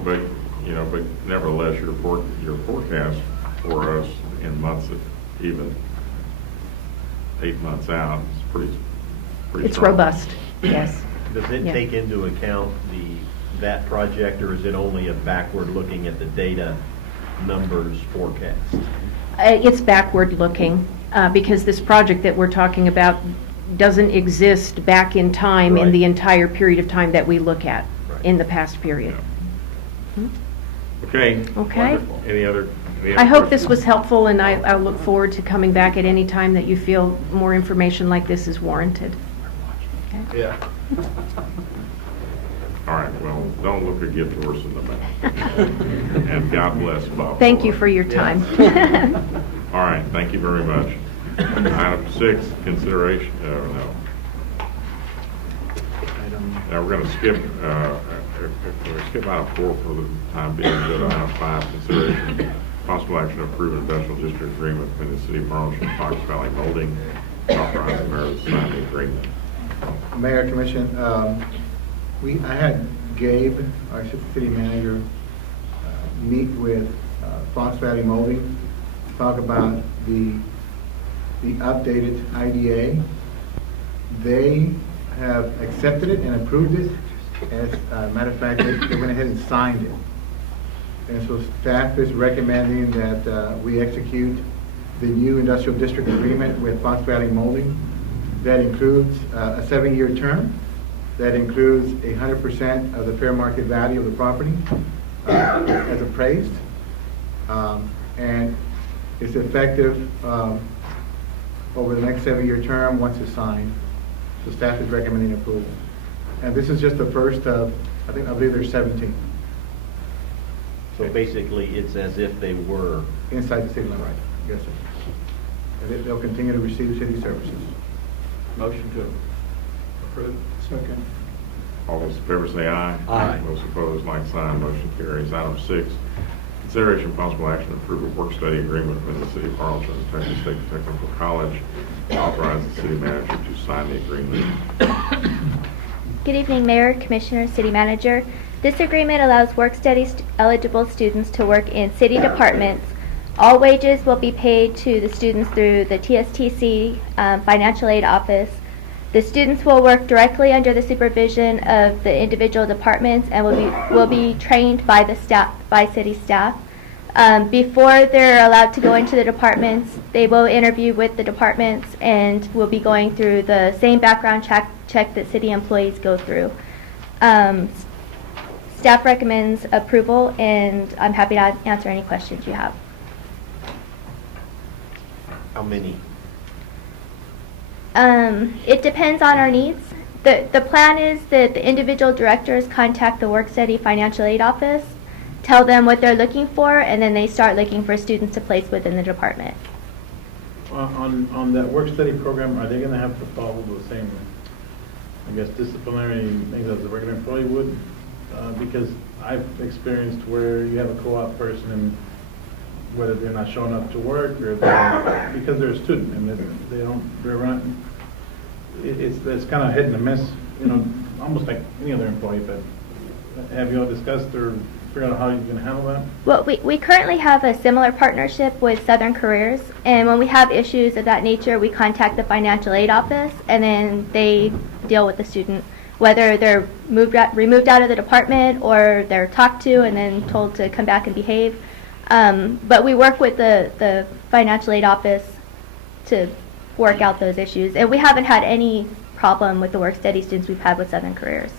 but nevertheless, your forecast for us in months that even 8 months out is pretty It's strong. robust, yes. Does it Yeah. take into account that project, or is it only a backward looking at the data numbers forecast? It's backward looking, because this project that we're talking about doesn't exist back in time in Right. the entire period of time that we look at Right. in the past period. Okay. Okay. Wonderful. Any other I hope this questions? was helpful, and I look forward to coming back at any time that you feel more information like this is warranted. Okay? Yeah. All right, well, don't look a gift horse in the mouth. And God bless Bob. Thank you for your time. All right, thank you very much. Item 6, consideration, Now, we're going to skip item 4 for the time being, go to item 5, consideration, possible action to approve an industrial district agreement between the city of Harlingen and Fox Valley Molding, authorize the mayor to sign the agreement. Mayor, Commission, I had Gabe, our city manager, meet with Fox Valley Molding, talk about the updated IDA. They have accepted it and approved it. As a matter of fact, they went ahead and signed it. And so staff is recommending that we execute the new industrial district agreement with Fox Valley Molding. That includes a 7-year term. That includes 100% of the fair market value of the property as appraised. And it's effective over the next 7-year term once it's signed. So staff is recommending approval. And this is just the first of, I believe there's 17 So basically, it's as if they were. inside the city limits. Right. Yes, sir. And they'll continue to receive city services. Motion to approve. Second. All those in favor say aye. Aye. Those opposed, like sign, motion carries. Item 6, consideration of possible action to approve a work-study agreement between the City of Harlingen and Texas State Technical College. Authorize the city manager to sign the agreement. Good evening, Mayor, Commissioner, City Manager. This agreement allows work-study eligible students to work in city departments. All wages will be paid to the students through the TSTC financial aid office. The students will work directly under the supervision of the individual departments and will be trained by city staff. Before they're allowed to go into the departments, they will interview with the departments and will be going through the same background check that city employees go through. Staff recommends approval, and I'm happy to answer any questions you have. How many? It depends on our needs. The plan is that the individual directors contact the work-study financial aid office, tell them what they're looking for, and then they start looking for students to place within the department. On that work-study program, are they going to have to follow the same, I guess, disciplinary things as a regular employee would? Because I've experienced where you have a co-op person and whether they're not showing up to work or because they're a student and they're running. It's kind of hit and miss, almost like any other employee. But have you all discussed or figured out how you can handle that? Well, we currently have a similar partnership with Southern Careers, and when we have issues of that nature, we contact the financial aid office, and then they deal with the student, whether they're removed out of the department or they're talked to and then told to come back and behave. But we work with the financial aid office to work out those issues, and we haven't had any problem with the work-study students we've had with Southern Careers.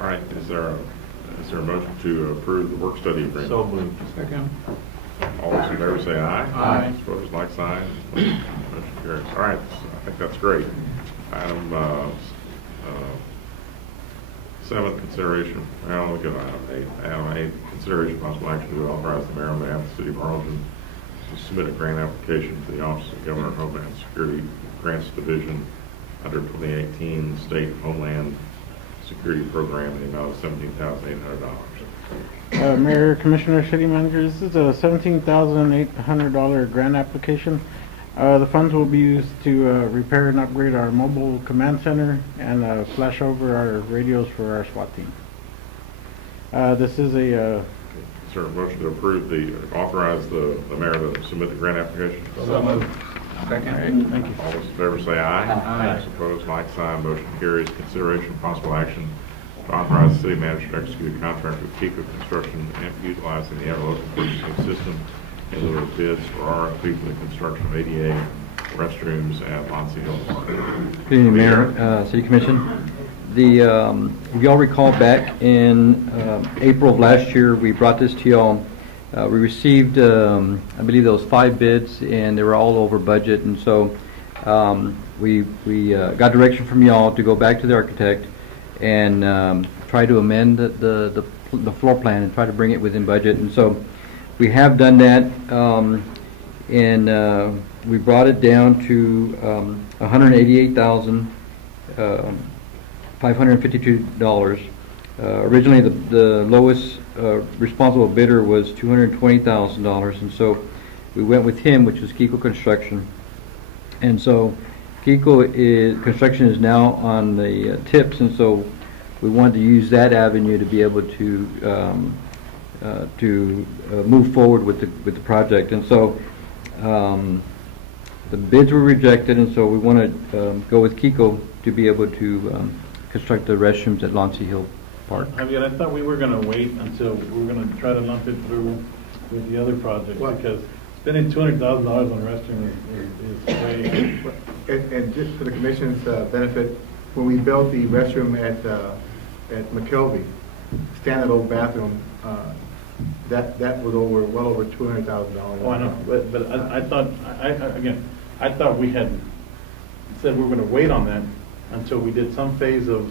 All right, is there a motion to approve the work-study agreement? So moved. Second. All those in favor say aye. Aye. Those opposed, like sign, motion carries. All right, I think that's great. Item 7, consideration, well, we'll go to item 8. Item 8, consideration of possible action to authorize the mayor on behalf of the city of Harlingen to submit a grant application to the Office of Governor Homeland Security Grants Division under 2018 State Homeland Security Program in the amount of $17,800. Mayor, Commissioner, City Manager, this is a $17,800 grant application. The funds will be used to repair and upgrade our mobile command center and flash over our radios for our SWAT team. This is a... Is there a motion to approve authorize the mayor to submit the grant application? So moved. Second. All right, thank you. All those in favor say aye. Aye. Those opposed, like sign, motion carries. Consideration of possible action to authorize the city manager to execute a contract with KIKO Construction and utilizing the interlocal purchasing system in lieu of bids for RFP for the construction of ADA restrooms at Montse Hill Park. Good evening, Mayor, City Commission. If y'all recall back in April of last year, we brought this to y'all. We received, I believe, those 5 bids, and they were all over budget. And so we got direction from y'all to go back to the architect and try to amend the floor plan and try to bring it within budget. And so we have done that, and we brought it down to $188,552. Originally, the lowest responsible bidder was $220,000, and so we went with him, which was KIKO Construction. And so KIKO Construction is now on the tips, and so we wanted to use that avenue to be able to move forward with the project. And so the bids were rejected, and so we want to go with KIKO to be able to construct the restrooms at Montse Hill Park. Javier, I thought we were going to wait until we were going to try to lump it through with the other projects, What? because spending $200,000 on restroom is way. And just for the commission's benefit, when we built the restroom at McKelvey, standalone bathroom, that was well over $200,000. Oh, I know, but I thought, I thought we had said we were gonna wait on that until we did some phase of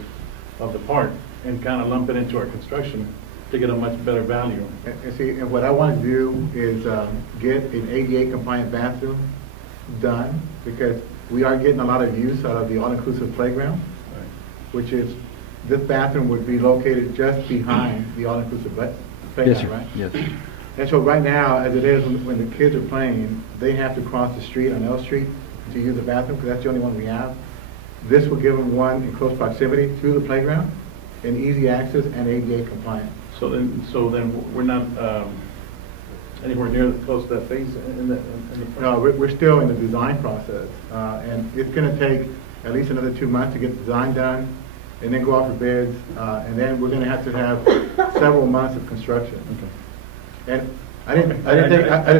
the park and kind of lump it into our construction to get a much better value. And see, and what I want to do is get an ADA compliant bathroom done, because we are getting a lot of use out of the all-inclusive playground, which is, this bathroom would be located just behind the all-inclusive playground, Yes, sir. right? Yes. And so right now, as it is, when the kids are playing, they have to cross the street on L Street to use the bathroom, because that's the only one we have. This will give them one in close proximity to the playground, and easy access and ADA compliant. So then we're not anywhere near close to that phase in the. No, we're still in the design process, and it's going to take at least another 2 months to get the design done, and then go out for bids, and then we're going to have several months of construction. Okay. And I didn't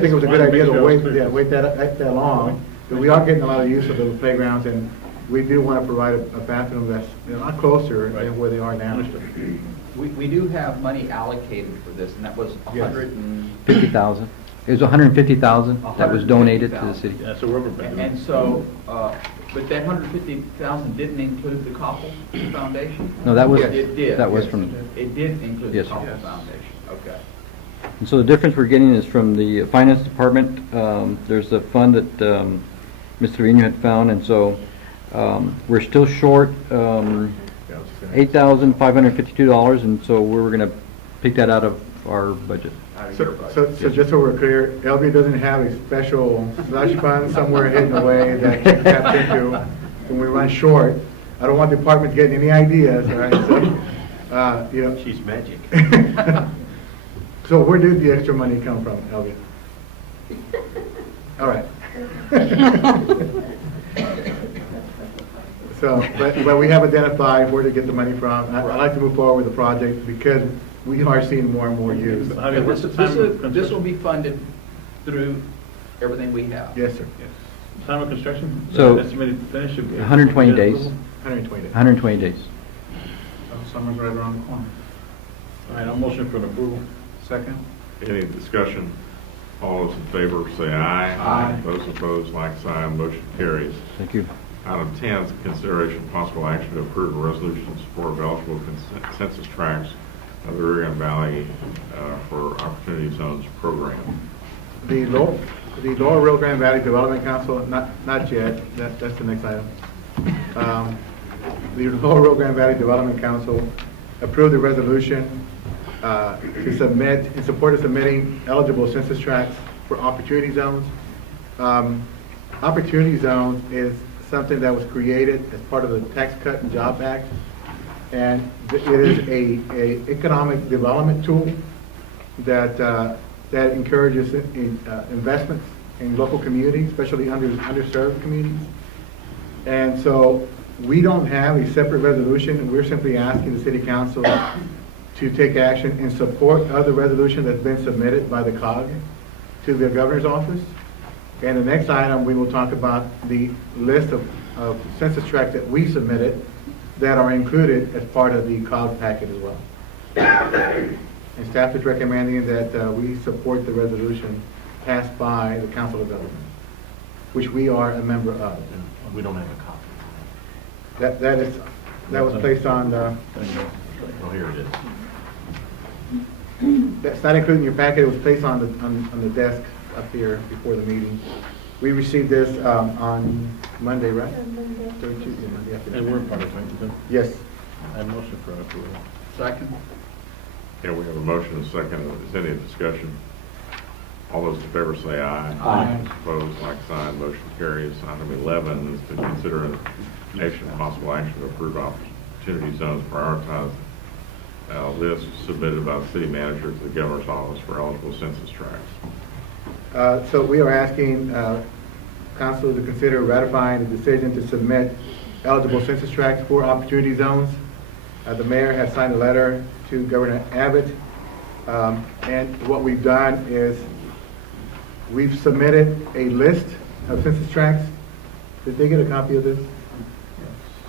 think it was a good idea to wait that long, but we are getting a lot of use of the playgrounds, and we do want to provide a bathroom that's a lot closer than where they are now. We do have money allocated for this, and that was Yes. 50,000. It was 150,000 that was donated to the city. Yeah, so we're over. And so, but that 150,000 didn't include the Koppel Foundation? No, that was, It did. that was from, It did include the Yes, sir. Koppel Foundation, okay. and so the difference we're getting is from the finance department. There's a fund that Mr. Trevino had found, and so we're still short $8,552, and so we're going to pick that out of our budget. So just so we're clear, LB doesn't have a special slush fund somewhere hidden away that can tap into when we run short. I don't want the department getting any ideas, all right? So, She's magic. So where did the extra money come from, LB? All right. So, but we have identified where to get the money from. I'd like to move forward with the project because we are seeing more and more use. I mean, what's the time of This construction? will be funded through everything we have. Yes, sir. Time of construction? So, Estimated finish should be. 120 days. 120 days. 120 days. Summer's right around the corner. All right, I'll motion for an approval. Second? Any discussion? All those in favor say aye. Aye. Those opposed, like sign, motion carries. Thank you. Item 10 is consideration of possible action to approve a resolution in support of eligible census tracts of the Rio Grande Valley for Opportunity Zones program. The Lower Rio Grande Valley Development Council, not yet, that's the next item. The Lower Rio Grande Valley Development Council approved the resolution to submit, in support of submitting eligible census tracts for opportunity zones. Opportunity zones is something that was created as part of the Tax Cut and Job Act, and it is a economic development tool that encourages investments in local communities, especially underserved communities. And so we don't have a separate resolution. We're simply asking the City Council to take action in support of the resolution that's been submitted by the COG to the Governor's Office. And the next item, we will talk about the list of census tracts that we submitted that are included as part of the COG packet as well. And staff is recommending that we support the resolution passed by the Council of Government, which we are a member of. We don't have a copy. That was placed on the, Oh, here it is. that's not included in your packet, it was placed on the desk up here before the meeting. We received this on Monday, right? Third Tuesday, Monday afternoon. And we're part of it. Yes. I motion for approval. Second? Yeah, we have a motion and a second. Is there any discussion? All those in favor say aye. Aye. Opposed, like sign, motion carries. Item 11 is to consider an action, possible action to approve opportunity zones prioritized list submitted by the city manager to the governor's office for eligible census tracts. So we are asking council to consider ratifying the decision to submit eligible census tracts for opportunity zones. The mayor has signed a letter to Governor Abbott And what we've done is we've submitted a list of census tracts. Did they get a copy of this?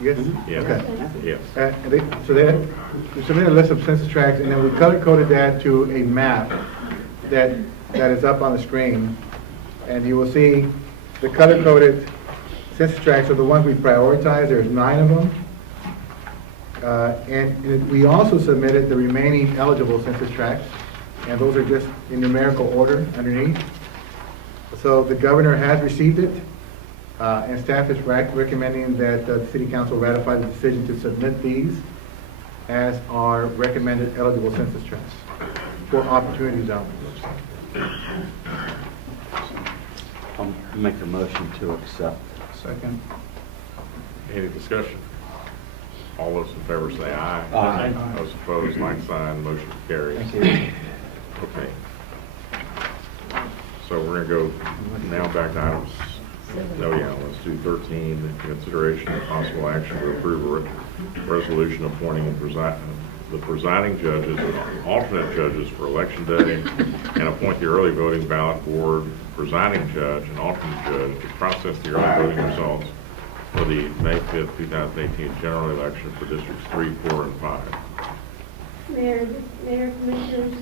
Yes? Yes. Okay. Yes. So we submitted a list of census tracts, and then we color-coded that to a map that is up on the screen. And you will see the color-coded census tracts are the ones we prioritized. There's 9 of them. And we also submitted the remaining eligible census tracts, and those are just in numerical order underneath. So the governor has received it, and staff is recommending that the city council ratify the decision to submit these as our recommended eligible census tracts for opportunity zones. I'll make a motion to accept. Second. Any discussion? All those in favor say aye. Aye. Those opposed, like sign, motion carries. Thank you. Okay. So we're going to go now back to items, let's do 13, the consideration of possible action to approve a resolution appointing the presiding judges and alternate judges for election day, and appoint the early voting ballot board presiding judge and alternate judge to process the early voting results for the May 5th, 2018 general election for districts 3, 4, and 5. Mayor, Commissioners,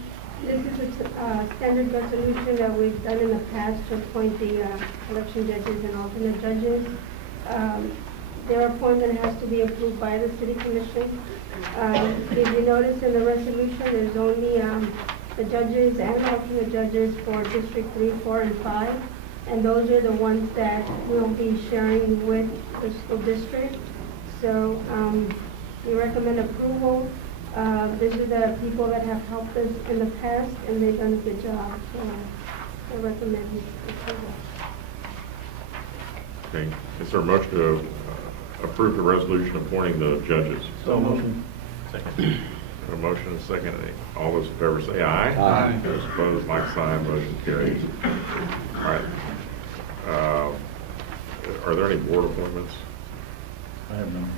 this is a standard resolution that we've done in the past to appoint the election judges and alternate judges. Their appointment has to be approved by the City Commission. If you notice in the resolution, there's only the judges and alternate judges for District 3, 4, and 5. And those are the ones that we'll be sharing with the school district. So we recommend approval. These are the people that have helped us in the past, and they've done a good job. So I recommend approval. Okay. Is there a motion to approve the resolution appointing the judges? So motion. Second. A motion and a second. All those in favor say aye. Aye. Those opposed, like sign, motion carries. All right. Are there any board appointments? I have none.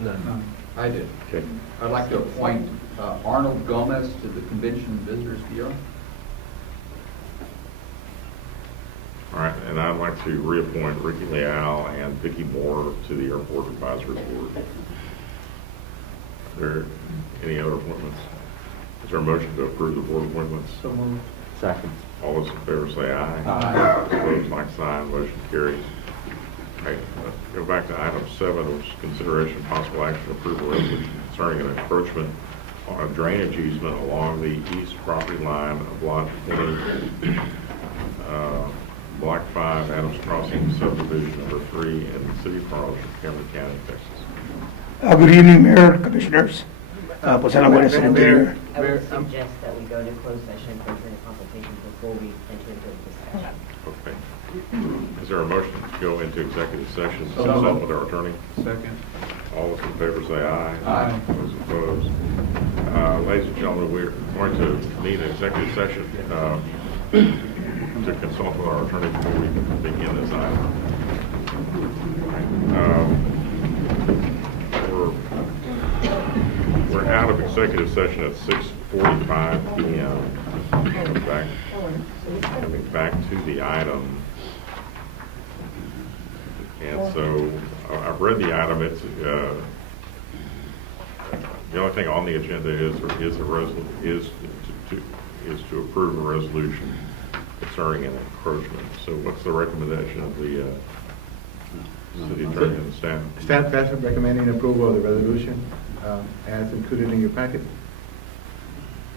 None. I did. Okay. I'd like to appoint Arnold Gomez to the Convention and Visitors Bureau. All right, and I'd like to reappoint Ricky Leal and Vicki Moore to the Airport Advisory Board. Are there any other appointments? Is there a motion to approve the board appointments? So moved. Second. All those in favor say aye. Aye. Opposed, like sign, motion carries. Okay, let's go back to item 7, which is consideration of possible action to approve a resolution concerning an encroachment on a drainage easement along the east property line of Lot 20, Block 5, Adams Crossing, subdivision number 3, in the city of Harlingen, Cameron County, Texas. Good evening, Mayor, Commissioners. Pues a la buena Mayor, senator. I would suggest that we go to closed session for further consultation before we enter into a discussion. Okay. Is there a motion to go into executive session to So consult moved. with our attorney? Second. All those in favor say aye. Aye. Those opposed. Ladies and gentlemen, we're going to need an executive session to consult with our attorney before we begin this item. We're out of executive session at 6:45 p.m. Coming back to the item. And so I've read the item. It's the only thing on the agenda is to approve a resolution concerning an encroachment. So what's the recommendation of the city attorney and the staff? Staff is recommending approval of the resolution as included in your packet.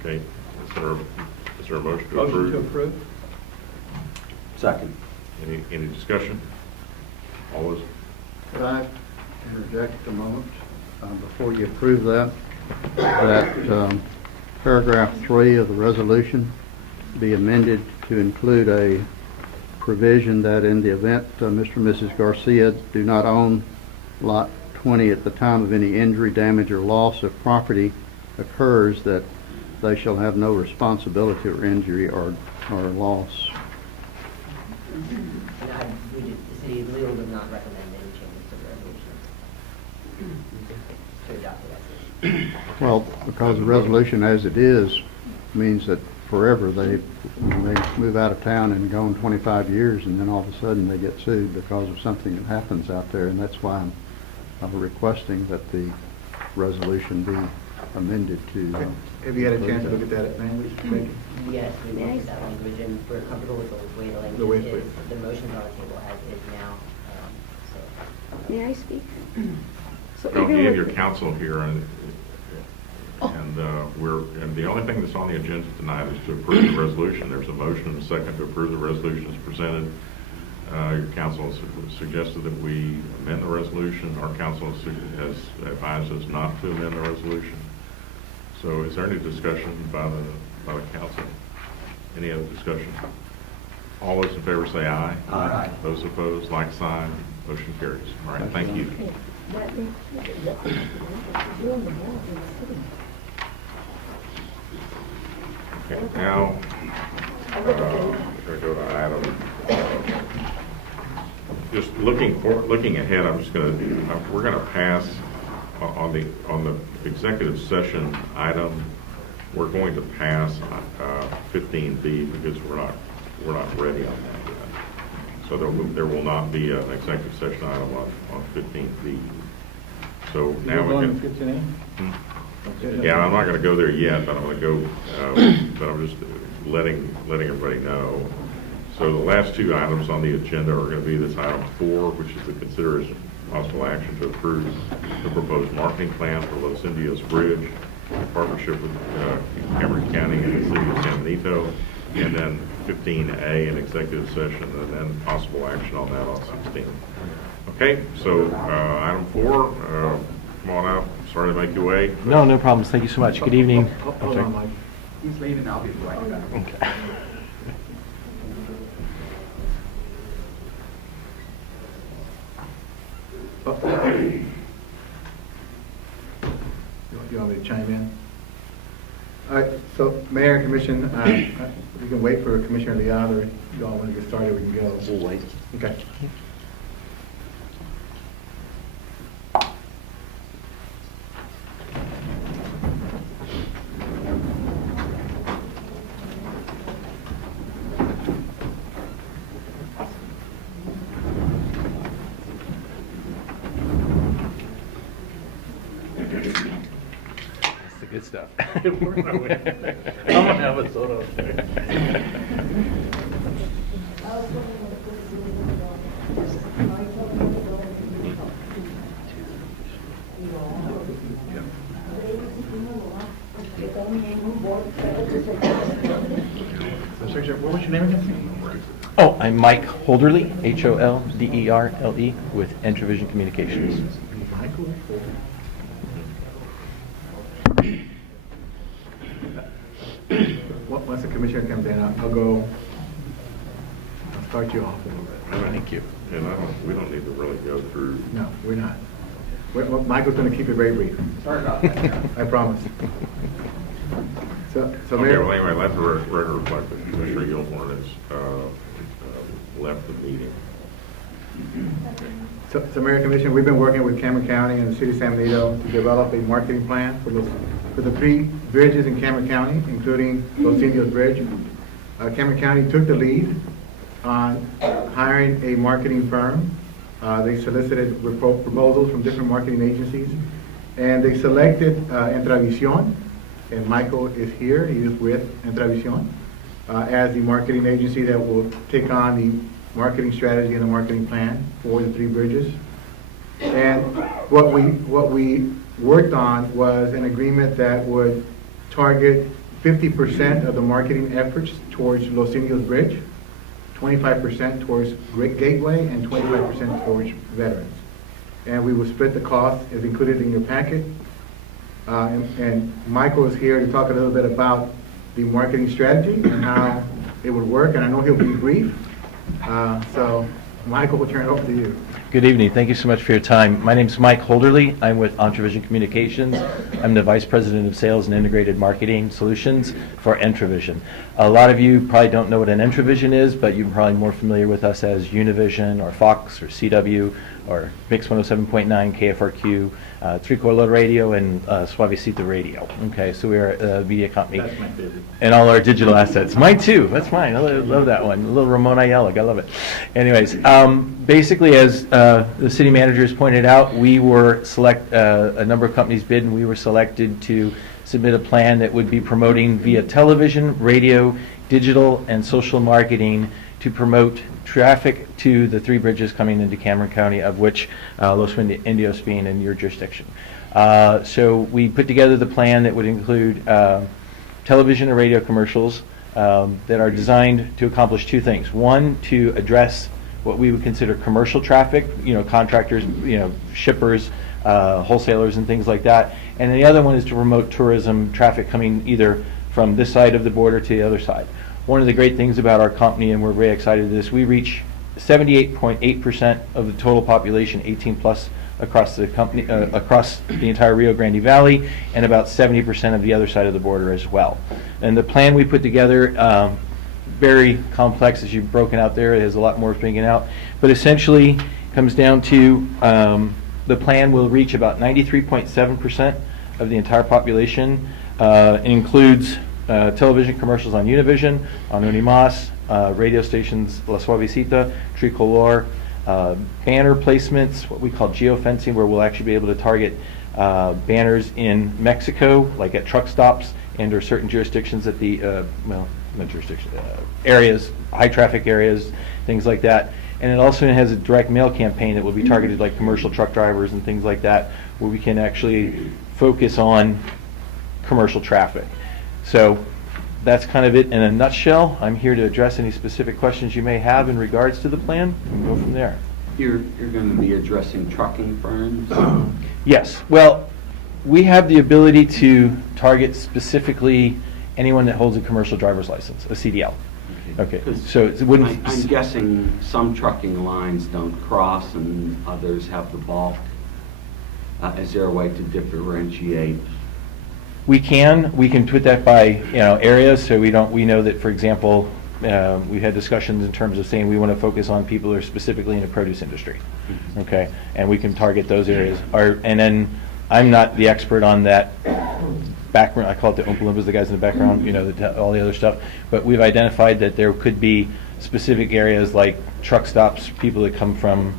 Okay. Is there a motion to approve? Motion to approve? Second. Any discussion? All those? Could I interject a moment before you approve that paragraph 3 of the resolution be amended to include a provision that in the event Mr. and Mrs. Garcia do not own Lot 20 at the time of any injury, damage, or loss of property occurs, that they shall have no responsibility or injury or loss. And the city legal does not recommend any changes to the resolution to adopt the resolution. Well, because the resolution as it is means that forever they move out of town and gone 25 years, and then all of a sudden they get sued because of something that happens out there, and that's why I'm requesting that the resolution be amended to. Have you had a chance to look at that language? Becky? Yes, we looked at that language, and we're comfortable with the way the language is. The motion's on the table as is now, so. May I speak? So Well, even you have with- your counsel here, and the only thing that's on the agenda tonight is to approve the resolution. There's a motion and a second to approve the resolution as presented. Your counsel has suggested that we amend the resolution. Our counsel has advised us not to amend the resolution. So is there any discussion by the council? Any other discussion? All those in favor say aye. Aye. Those opposed, like sign. Motion carries. All right, thank you. Okay, now, we're going to go to item. Just looking ahead, I'm just going to, we're going to pass on the executive session item. We're going to pass 15B because we're not ready on that yet. So there will not be an executive session item on 15B. So now we can. Yeah, I'm not going to go there yet, but I'm going to go. But I'm just letting everybody know. So the last two items on the agenda are going to be this item 4, which is the consideration of possible action to approve the proposed marketing plan for Los Indios Bridge in partnership with Cameron County and the City of San Benito, and then 15A, an executive session, and then possible action on that on 16. Okay, so item 4, come on out. Sorry to make you wait. No problems. Thank you so much. Good evening. Hold on, Mike. He's leaving, I'll be right back. Okay. You want me to chime in? All right, so Mayor and Commission, we can wait for Commissioner Leal, or if you all want to get started, we can go. We'll wait. Okay. That's the good stuff. I'm gonna have a soda. What was your name again? Oh, I'm Mike Holderly, Holderle, with Entravision Communications. Once the Commissioner comes in, I'll start you off a little bit. Thank you. And we don't need to really go through. No, we're not. Michael's going to keep it very brief. Sorry about that. I promise. So Okay, Mayor, well, anyway, let the record reflect that Commissioner Gilmore has left the meeting. So Mayor and Commissioner, we've been working with Cameron County and the City of San Benito to develop a marketing plan for the 3 bridges in Cameron County, including Los Indios Bridge. Cameron County took the lead on hiring a marketing firm. They solicited proposals from different marketing agencies, and they selected Entravision, and Michael is here, he is with Entravision, as the marketing agency that will take on the marketing strategy and the marketing plan for the 3 bridges. And what we worked on was an agreement that would target 50% of the marketing efforts towards Los Indios Bridge, 25% towards Great Gateway, and 25% towards veterans. And we will split the cost as included in your packet. And Michael is here to talk a little bit about the marketing strategy and how it would work, and I know he'll be brief. So Michael, we'll turn it over to you. Good evening. Thank you so much for your time. My name is Mike Holderly. I'm with Entravision Communications. I'm the Vice President of Sales and Integrated Marketing Solutions for Entravision. A lot of you probably don't know what an Entravision is, but you're probably more familiar with us as Univision or Fox or CW. or Mix 107.9, KFRQ, Tricolor Radio, and Suavecita Radio. Okay, so we are a media company. That's my favorite. And all our digital assets. Mine too. That's mine. I love that one. A little Ramon Ayala. I love it. Anyways, basically, as the city manager has pointed out, we were a number of companies bid, and we were selected to submit a plan that would be promoting via television, radio, digital, and social marketing to promote traffic to the 3 bridges coming into Cameron County, of which Los Indios being in your jurisdiction. So we put together the plan that would include television and radio commercials that are designed to accomplish 2 things. One, to address what we would consider commercial traffic, contractors, shippers, wholesalers and things like that. And the other one is to promote tourism traffic coming either from this side of the border to the other side. One of the great things about our company, and we're very excited to this, we reach 78.8% of the total population 18 plus across the company, across the entire Rio Grande Valley, and about 70% of the other side of the border as well. And the plan we put together, very complex, as you've broken out there. It has a lot more breaking out, but essentially comes down to the plan will reach about 93.7% of the entire population. It includes television commercials on Univision, on Unimas, radio stations La Suavecita, Tricolor, banner placements, what we call geofencing, where we'll actually be able to target banners in Mexico, like at truck stops and or certain jurisdictions at the, not jurisdiction, areas, high traffic areas, things like that. And it also has a direct mail campaign that will be targeted like commercial truck drivers and things like that, where we can actually focus on commercial traffic. So that's kind of it in a nutshell. I'm here to address any specific questions you may have in regards to the plan and go from there. You're going to be addressing trucking firms? Yes. Well, we have the ability to target specifically anyone that holds a commercial driver's license, a CDL. Okay. So it wouldn't. I'm guessing some trucking lines don't cross and others have the bulk. Is there a way to differentiate? We can put that by areas, so we know that, for example, we had discussions in terms of saying we want to focus on people who are specifically in the produce industry, okay, and we can target those areas. And then I'm not the expert on that background. I call it the Oompa Loompas, the guys in the background, all the other stuff. But we've identified that there could be specific areas like truck stops, people that come from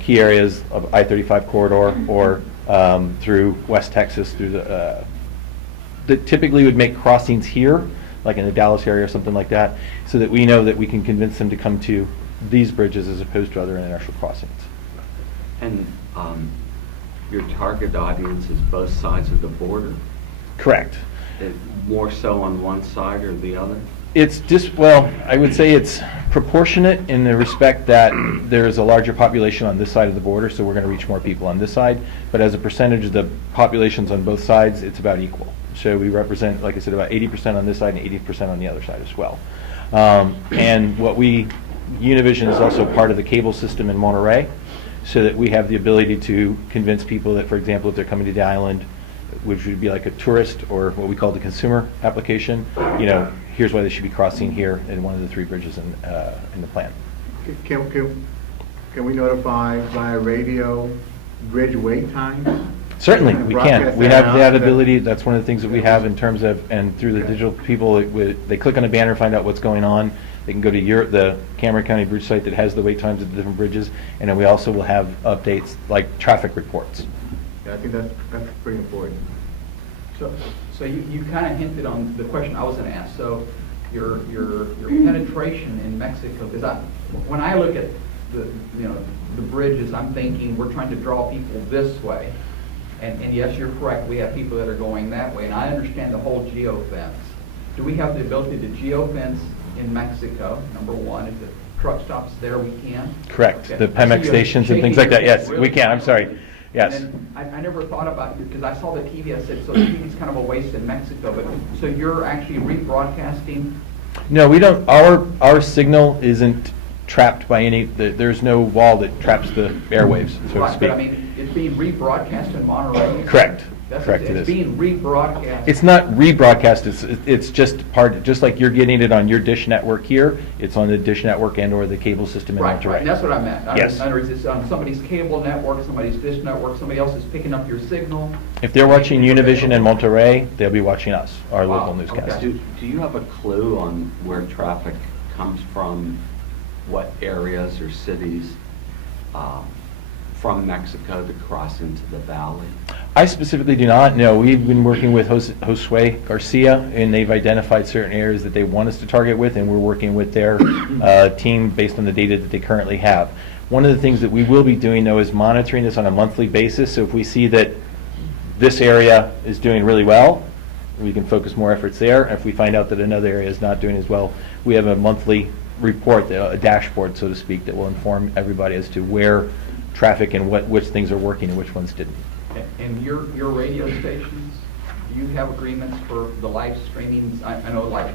key areas of I-35 corridor or through West Texas, through the that typically would make crossings here, like in the Dallas area or something like that, so that we know that we can convince them to come to these bridges as opposed to other international crossings. And your target audience is both sides of the border? Correct. More so on one side or the other? It's just, well, I would say it's proportionate in the respect that there's a larger population on this side of the border, so we're going to reach more people on this side. But as a percentage of the populations on both sides, it's about equal. So we represent, like I said, about 80% on this side and 80% on the other side as well. And Univision is also part of the cable system in Monterey, so that we have the ability to convince people that, for example, if they're coming to the island, which would be like a tourist or what we call the consumer application, here's why they should be crossing here in one of the 3 bridges in the plan. Can we notify via radio bridge wait times? Certainly, we can. We have that ability. That's one of the things that we have in terms of, and through the digital people, they click on a banner, find out what's going on. They can go to the Cameron County Bridge site that has the wait times at the different bridges, and then we also will have updates like traffic reports. Yeah, I think that's pretty important. So you kind of hinted on the question I was going to ask. So your penetration in Mexico, because when I look at the bridges, I'm thinking we're trying to draw people this way. And yes, you're correct. We have people that are going that way, and I understand the whole geofence. Do we have the ability to geofence in Mexico? Number one, if the truck stops there, we can. Correct. Okay. The Pemex stations and things like that. Yes, we can. I'm sorry. Yes. And I never thought about it because I saw the TV. I said, so the TV's kind of a waste in Mexico. But so you're actually rebroadcasting? No, we don't. Our signal isn't trapped by there's no wall that traps the airwaves, so to Right, speak. but I mean, it's being rebroadcast in Monterey? Correct. That's- Correct, it It's is. being rebroadcast. It's not rebroadcast, it's just like you're getting it on your dish network here, it's on the dish network and/or the cable system in Right, Monterey. right, and that's what I meant. Yes. In other words, it's on somebody's cable network, somebody's dish network, somebody else is picking up your signal. If they're watching Univision in Monterey, they'll be watching us, our Wow, local newscast. okay. Do you have a clue on where traffic comes from, what areas or cities from Mexico to cross into the valley? I specifically do not know. We've been working with Josue Garcia, and they've identified certain areas that they want us to target with, and we're working with their team based on the data that they currently have. One of the things that we will be doing, though, is monitoring this on a monthly basis. So if we see that this area is doing really well, we can focus more efforts there. If we find out that another area is not doing as well, we have a monthly report, a dashboard, so to speak, that will inform everybody as to where traffic and which things are working and which ones didn't. And your radio stations, do you have agreements for the live streaming? I know, like,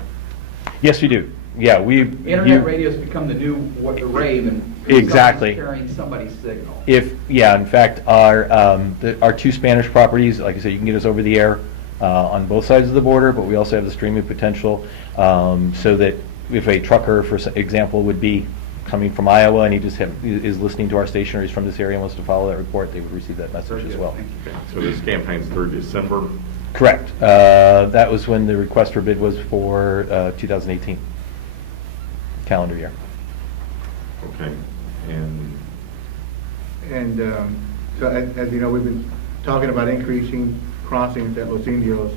Yes, we do. Yeah, internet radio has become the new rave, and Exactly. somebody's carrying somebody's signal. In fact, our two Spanish properties, like I said, you can get us over the air on both sides of the border, but we also have the streaming potential, so that if a trucker, for example, would be coming from Iowa and he just is listening to our station, or he's from this area and wants to follow that report, they would receive that message as well. So this campaign's through December? Correct. That was when the request for bid was for 2018 calendar year. Okay, and So as you know, we've been talking about increasing crossings at Los Indios,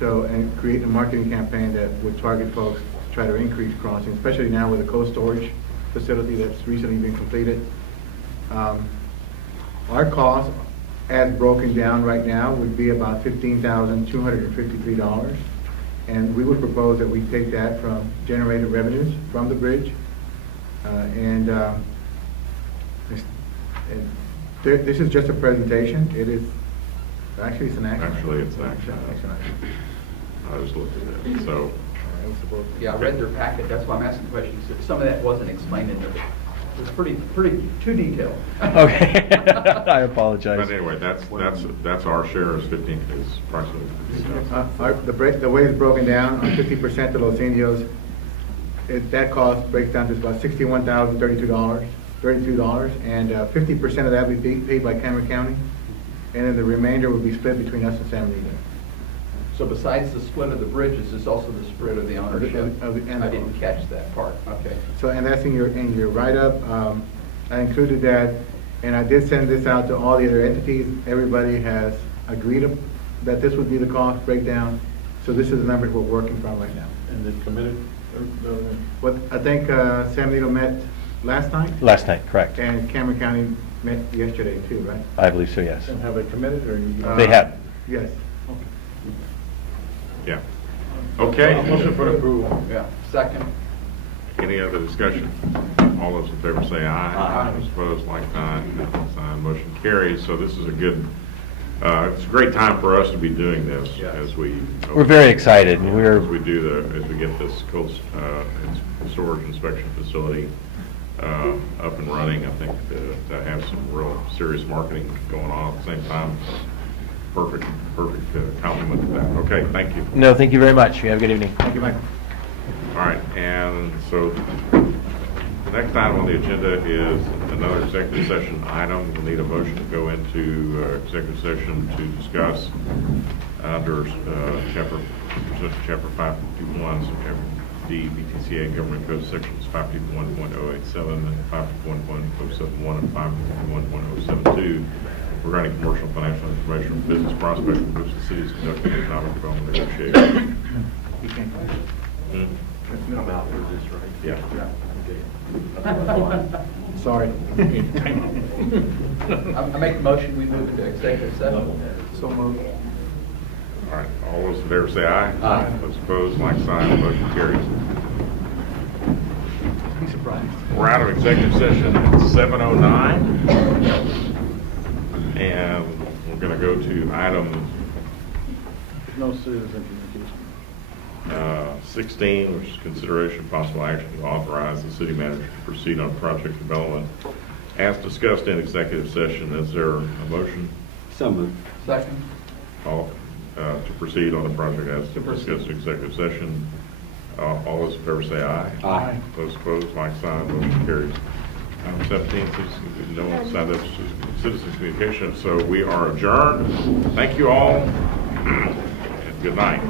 and creating a marketing campaign that would target folks to try to increase crossings, especially now with the cold storage facility that's recently been completed. Our cost, as broken down right now, would be about $15,253. And we would propose that we take that from generated revenues from the bridge. This is just a presentation. It is, actually, it's an action. Actually, it's an action. I just looked at it, so. Yeah, I read their packet, that's why I'm asking questions. Some of that wasn't explained in there. It was pretty too detailed. Okay, I apologize. But anyway, that's our share is approximately $15,000. The way it's broken down, on 50% of Los Indios, that cost breaks down to about $61,032, and 50% of that would be paid by Cameron County, and then the remainder would be split between us and San Benito. So besides the split of the bridges, there's also the split of the ownership? I didn't catch that part, okay. So, and that's in your write-up. I included that, and I did send this out to all the other entities. Everybody has agreed that this would be the cost breakdown. So this is the numbers we're working from right now. And then committed? What, I think San Benito met last night? Last night, correct. And Cameron County met yesterday too, right? I believe so, yes. And have they committed, or you? They have. Yes. Yeah. Okay. Motion for approval. Yeah, second. Any other discussion? All those in favor say aye. Aye. Those opposed, like sign. Motion carries. So this is it's a great time for us to be doing this as we. We're very excited. As we get this cold storage inspection facility up and running. I think to have some real serious marketing going on at the same time. Perfect compliment to that. Okay, thank you. No, thank you very much. You have a good evening. Thank you, Mike. All right, and so the next item on the agenda is another executive session item. We'll need a motion to go into executive session to discuss under Chapter 551, Chapter D, BTCA Government Code Sections 551.087 and 551.071 and 551.072 regarding commercial financial information from business prospects from which the city is conducting economic development negotiations. I'm out for this, right? Yeah. Sorry. I make the motion, we move into executive session. So moved. All right, all those in favor say aye. Aye. Those opposed, like sign, motion carries. Be surprised. We're out of executive session at 7:09. And we're going to go to item, No citizen communication. 16, which is consideration of possible action to authorize the city manager to proceed on project development as discussed in executive session. Is there a motion? So moved. Second. All, to proceed on the project as discussed in executive session. All those in favor say aye. Aye. Those opposed, like sign, motion carries. Item 17, no one signed up to citizen communication, so we are adjourned. Thank you all, and good night.